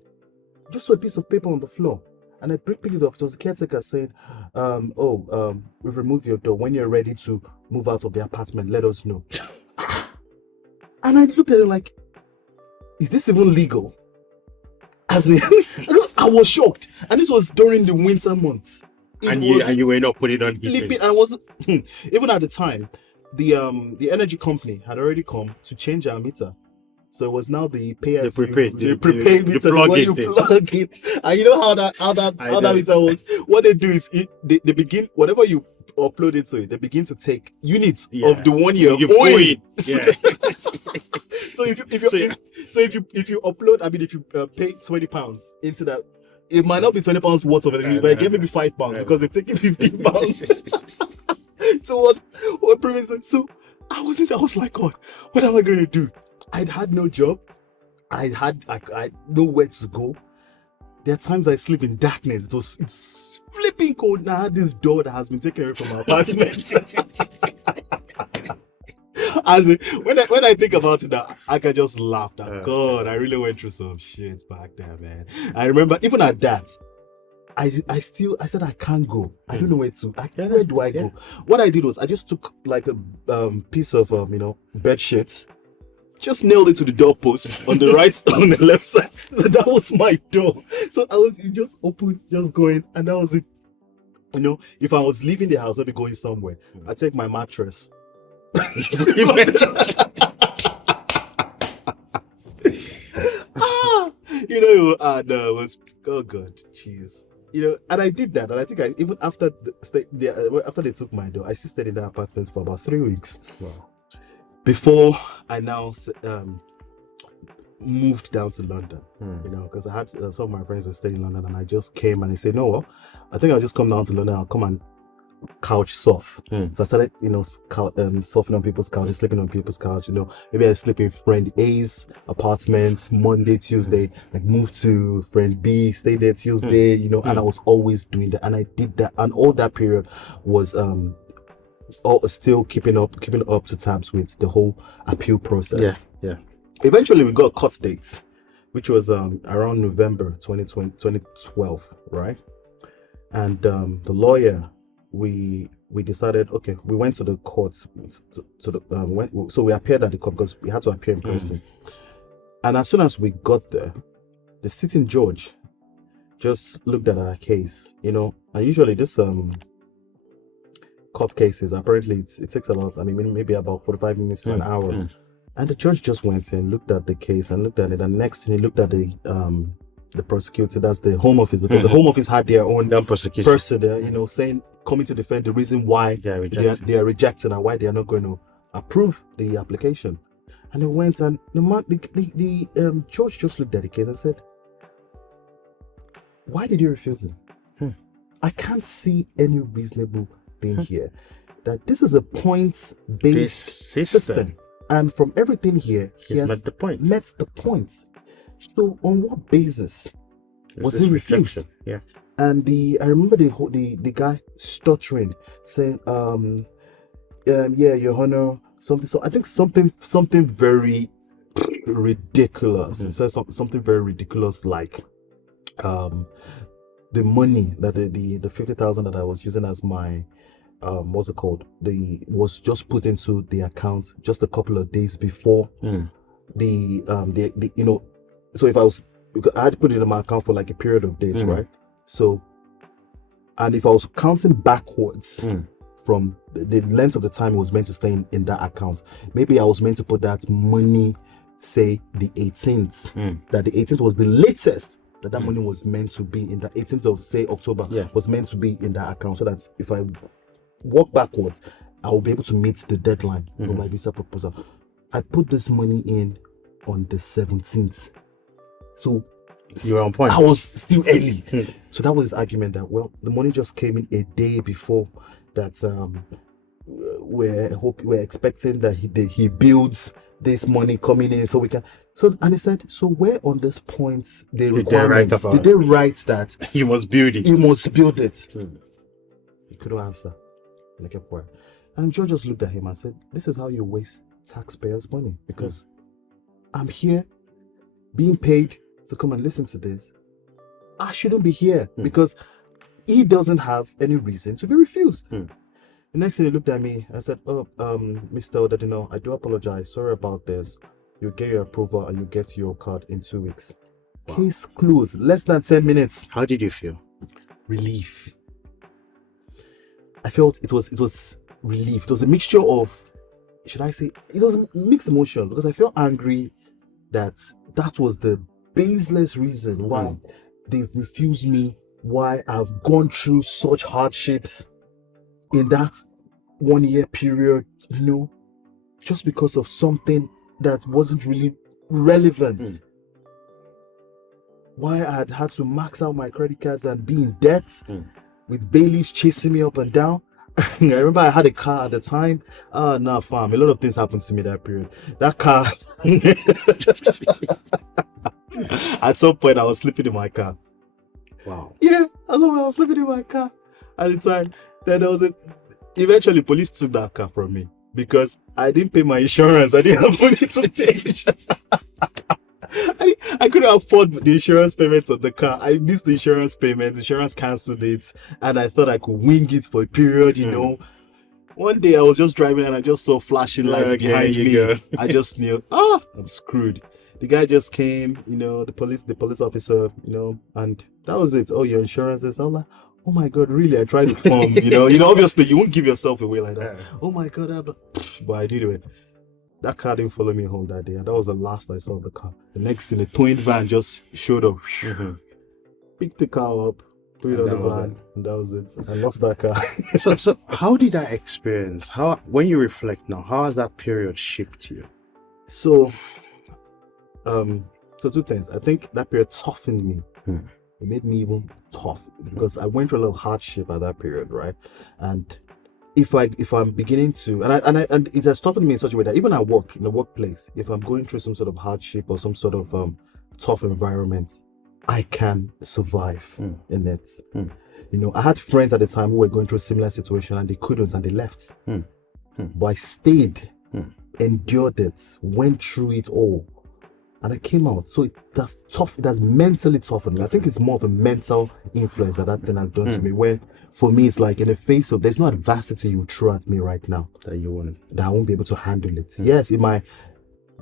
just saw a piece of paper on the floor. And I picked it up. It was the caretaker saying, we've removed your door. When you're ready to move out of the apartment, let us know. And I looked at it like, is this even legal? As in, I was shocked. And this was during the winter months. And you were not putting on heating. I wasn't, even at the time, the energy company had already come to change our meter. So it was now the prepaid meter when you plug in. And you know how that meter works. What they do is they begin, whatever you upload it to, they begin to take units of the one you're owing. Yeah. So if you upload, if you pay £20 into that, it might not be £20 worth of it, but it gave maybe £5 because they're taking £15 towards what previous. So I was like, God, what am I going to do? I'd had no job. I had nowhere to go. There are times I sleep in darkness. It's flipping cold. And I had this door that has been taken away from my apartment. When I think about it now, I can just laugh. God, I really went through some shit back there, man. I remember even at that, I said I can't go. I don't know where to. Where do I go? What I did was I just took like a piece of bed sheets. Just nailed it to the doorpost on the on the left side. So that was my door. So I was just open, just going, and that was it. If I was leaving the house, maybe going somewhere, I take my mattress. It was oh god, jeez. And I did that, and I think even after after they took my door, I still stayed in that apartment for about 3 weeks. Wow. Before I now moved down to London, because I had some of my friends were staying in London, and I just came and they said, no, well, I think I'll just come down to London. I'll come and couch surf. So I started, surfing on people's couches, sleeping on people's couch. Maybe I sleep in friend A's apartment Monday, Tuesday, like move to friend B, stay there Tuesday, and I was always doing that, and I did that, and all that period was still keeping up to tabs with the whole appeal process. Yeah. Eventually, we got court dates, which was around November 2012, right? And the lawyer, we decided, okay, we went to the courts. So we appeared at the court because we had to appear in person. And as soon as we got there, the sitting judge just looked at our case, and usually this court cases, apparently it takes about, maybe about 45 minutes to an hour. And the judge just went in, looked at the case and looked at it, and next he looked at the the prosecutor, that's the Home Office, because the Home Office had their own Non-prosecution. person there, saying, coming to defend the reason why they are rejecting and why they are not going to approve the application. And they went, and the judge just looked at the case and said, why did you refuse him? I can't see any reasonable thing here. That this is a points-based system. And from everything here, he has met the points. So on what basis was he refused? Yeah. And I remember the guy stuttering, saying, yeah, Your Honor, something. So I think something very ridiculous. It says something very ridiculous, like the money that the 50,000 that I was using as my what's it called? Was just put into the account just a couple of days before so if I had to put it in my account for like a period of days, right? So, and if I was counting backwards from the length of the time it was meant to stay in that account, maybe I was meant to put that money, say the 18th, that the 18th was the latest that money was meant to be in the 18th of, say, October, was meant to be in that account, so that if I walk backwards, I will be able to meet the deadline for my visa proposal. I put this money in on the 17th. So you were on point. I was still early. So that was his argument that, well, the money just came in a day before that. We're expecting that he builds this money coming in so we can. So, and he said, so where on this point the requirements did they write that you must build it? You must build it. He couldn't answer. And I kept quiet. And Joe just looked at him and said, this is how you waste taxpayers' money, because I'm here being paid to come and listen to this. I shouldn't be here because he doesn't have any reason to be refused. The next thing he looked at me and said, Mr. Odedina, I do apologize. Sorry about this. You get your approval and you get your card in 2 weeks. Wow. Case closed. Less than 10 minutes. How did you feel? Relief. I felt it was relief. It was a mixture of, should I say, it was a mixed emotion, because I felt angry that was the baseless reason why they've refused me, why I've gone through such hardships in that 1 year period, just because of something that wasn't really relevant. Why I had to max out my credit cards and be in debt with bailiffs chasing me up and down. I remember I had a car at the time. Nah, fam. A lot of things happened to me that period. That car. At some point, I was sleeping in my car. Wow. Yeah, I was sleeping in my car at the time. Then there was eventually police took that car from me because I didn't pay my insurance. I didn't have money to pay. I couldn't afford the insurance payments of the car. I missed the insurance payments. Insurance cancelled it, and I thought I could wing it for a period. One day I was just driving and I just saw flashing lights behind me. I just knew, I'm screwed. The guy just came, the police officer, and that was it. Oh, your insurance is. I'm like, oh my God, really? I tried to come, obviously you won't give yourself away like that. Oh my God, but I did it. That car didn't follow me home that day, and that was the last I saw of the car. The next thing, the towing van just showed up, picked the car up, put it on the van, and that was it. I lost that car. So how did that experience? When you reflect now, how has that period shaped you? So two things. I think that period toughened me. It made me even tough because I went through a lot of hardship at that period, right? And if I'm beginning to, and it has toughened me in such a way that even at work, in the workplace, if I'm going through some sort of hardship or some sort of tough environment, I can survive in it. I had friends at the time who were going through a similar situation and they couldn't, and they left. But I stayed, endured it, went through it all, and I came out. So it has mentally toughened me. I think it's more of a mental influence that thing has done to me, where for me it's like, in the face of, there's no adversity you throw at me right now that I won't be able to handle it. Yes, it might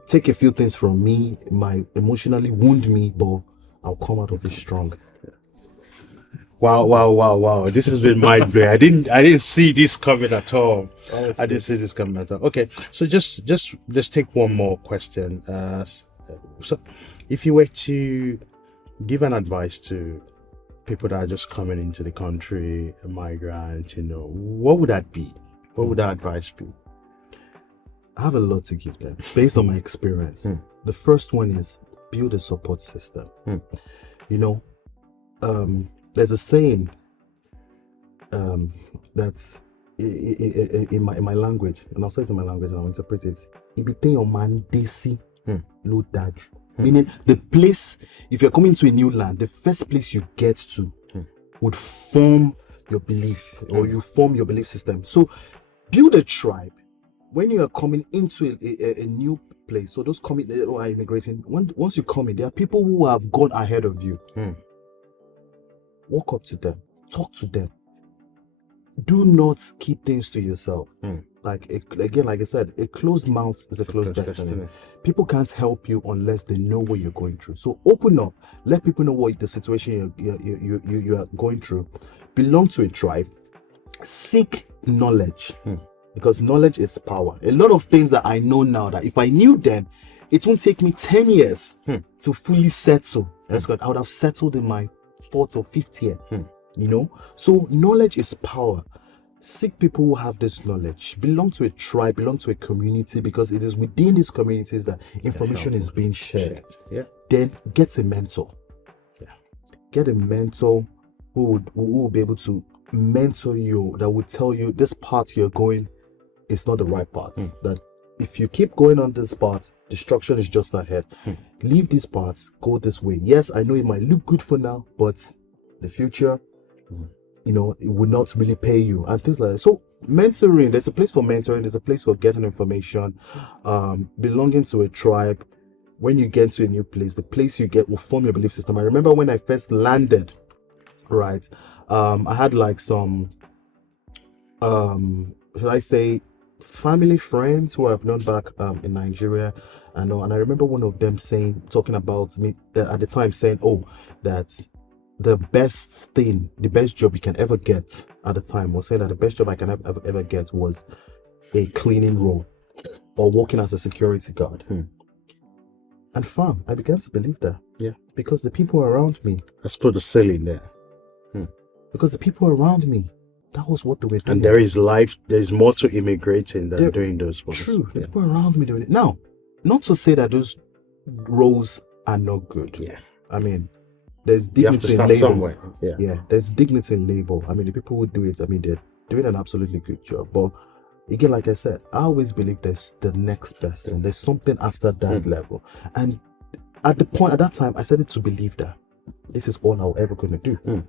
take a few things from me, it might emotionally wound me, but I'll come out of it strong. Wow. This has been mind blowing. I didn't see this coming at all. Honestly. I didn't see this coming at all. Okay, so just let's take one more question. So if you were to give an advice to people that are just coming into the country, migrants, what would that be? What would that advice be? I have a lot to give them based on my experience. The first one is build a support system. There's a saying that's in my language, and I'll say it in my language and I'll interpret it. Ibite your man desi lo daju. Meaning the place, if you're coming to a new land, the first place you get to would form your belief, or you form your belief system. So build a tribe. When you are coming into a new place, so those coming who are immigrating, once you come in, there are people who have gone ahead of you. Walk up to them, talk to them. Do not keep things to yourself. Like I said, a closed mouth is a closed destiny. People can't help you unless they know what you're going through. So open up, let people know what the situation you are going through. Belong to a tribe. Seek knowledge. Because knowledge is power. A lot of things that I know now, that if I knew then, it won't take me 10 years to fully settle. I would have settled in my 4th or 5th year. So knowledge is power. Seek people who have this knowledge. Belong to a tribe, belong to a community, because it is within these communities that information is being shared. Then get a mentor. Get a mentor who will be able to mentor you, that would tell you this path you're going is not the right path. That if you keep going on this path, destruction is just ahead. Leave this path, go this way. Yes, I know it might look good for now, but the future, it will not really pay you, and things like that. So mentoring, there's a place for mentoring, there's a place for getting information, belonging to a tribe. When you get to a new place, the place you get will form your belief system. I remember when I first landed, right, I had like some, should I say, family friends who I've known back in Nigeria, and I remember one of them talking about me at the time, saying, that the best job you can ever get at the time, was saying that the best job I can ever get was a cleaning role or working as a security guard. And fam, I began to believe that. Because the people around me, let's put the ceiling there. Because the people around me, that was what they were doing. And there's more to immigrating than doing those ones. True. The people around me doing it. Now, not to say that those roles are not good. I mean, there's dignity in labor. Somewhere. There's dignity in labor. I mean, the people who do it, I mean, they're doing an absolutely good job. But again, like I said, I always believe there's the next best thing. There's something after that level. And at that time, I started to believe that this is all I was ever going to do.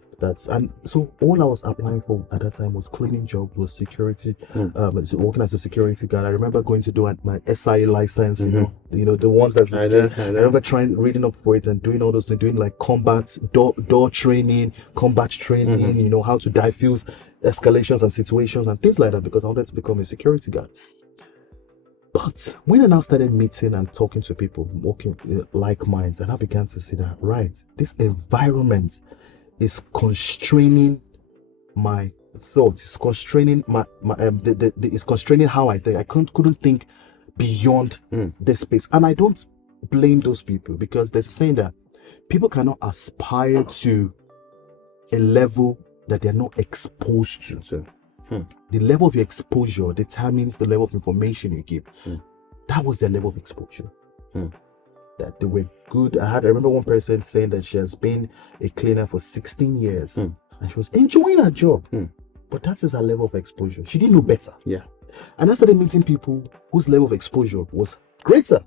And so all I was applying for at that time was cleaning jobs, was security, working as a security guard. I remember going to do my SIA license, the ones that I remember reading up for it and doing all those things, doing like combat door training, combat training, how to diffuse escalations and situations and things like that, because I wanted to become a security guard. But when I now started meeting and talking to people, working like minds, and I began to see that, right, this environment is constraining my thoughts, it's constraining it's constraining how I think. I couldn't think beyond this space. And I don't blame those people, because there's a saying that people cannot aspire to a level that they're not exposed to. The level of your exposure determines the level of information you give. That was their level of exposure. That they were good. I remember one person saying that she has been a cleaner for 16 years and she was enjoying her job. But that is her level of exposure. She didn't know better. And I started meeting people whose level of exposure was greater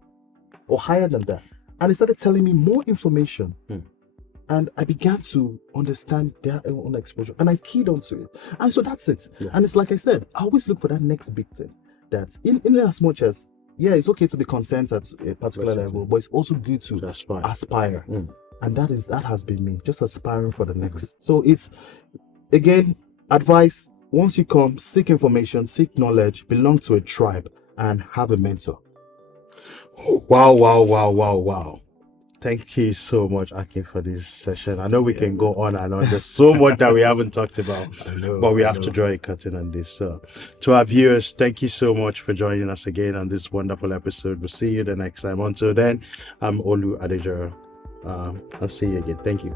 or higher than that. And they started telling me more information. And I began to understand their own exposure, and I keyed onto it. And so that's it. And it's like I said, I always look for that next big thing. That in as much as, it's okay to be content at a particular level, but it's also good to aspire. And that has been me, just aspiring for the next. So it's, again, advice: once you come, seek information, seek knowledge, belong to a tribe, and have a mentor. Wow. Thank you so much, Akin, for this session. I know we can go on and on. There's so much that we haven't talked about, but we have to draw a curtain on this. So, to our viewers, thank you so much for joining us again on this wonderful episode. We'll see you the next time. Until then, I'm Olu Adejara. I'll see you again. Thank you.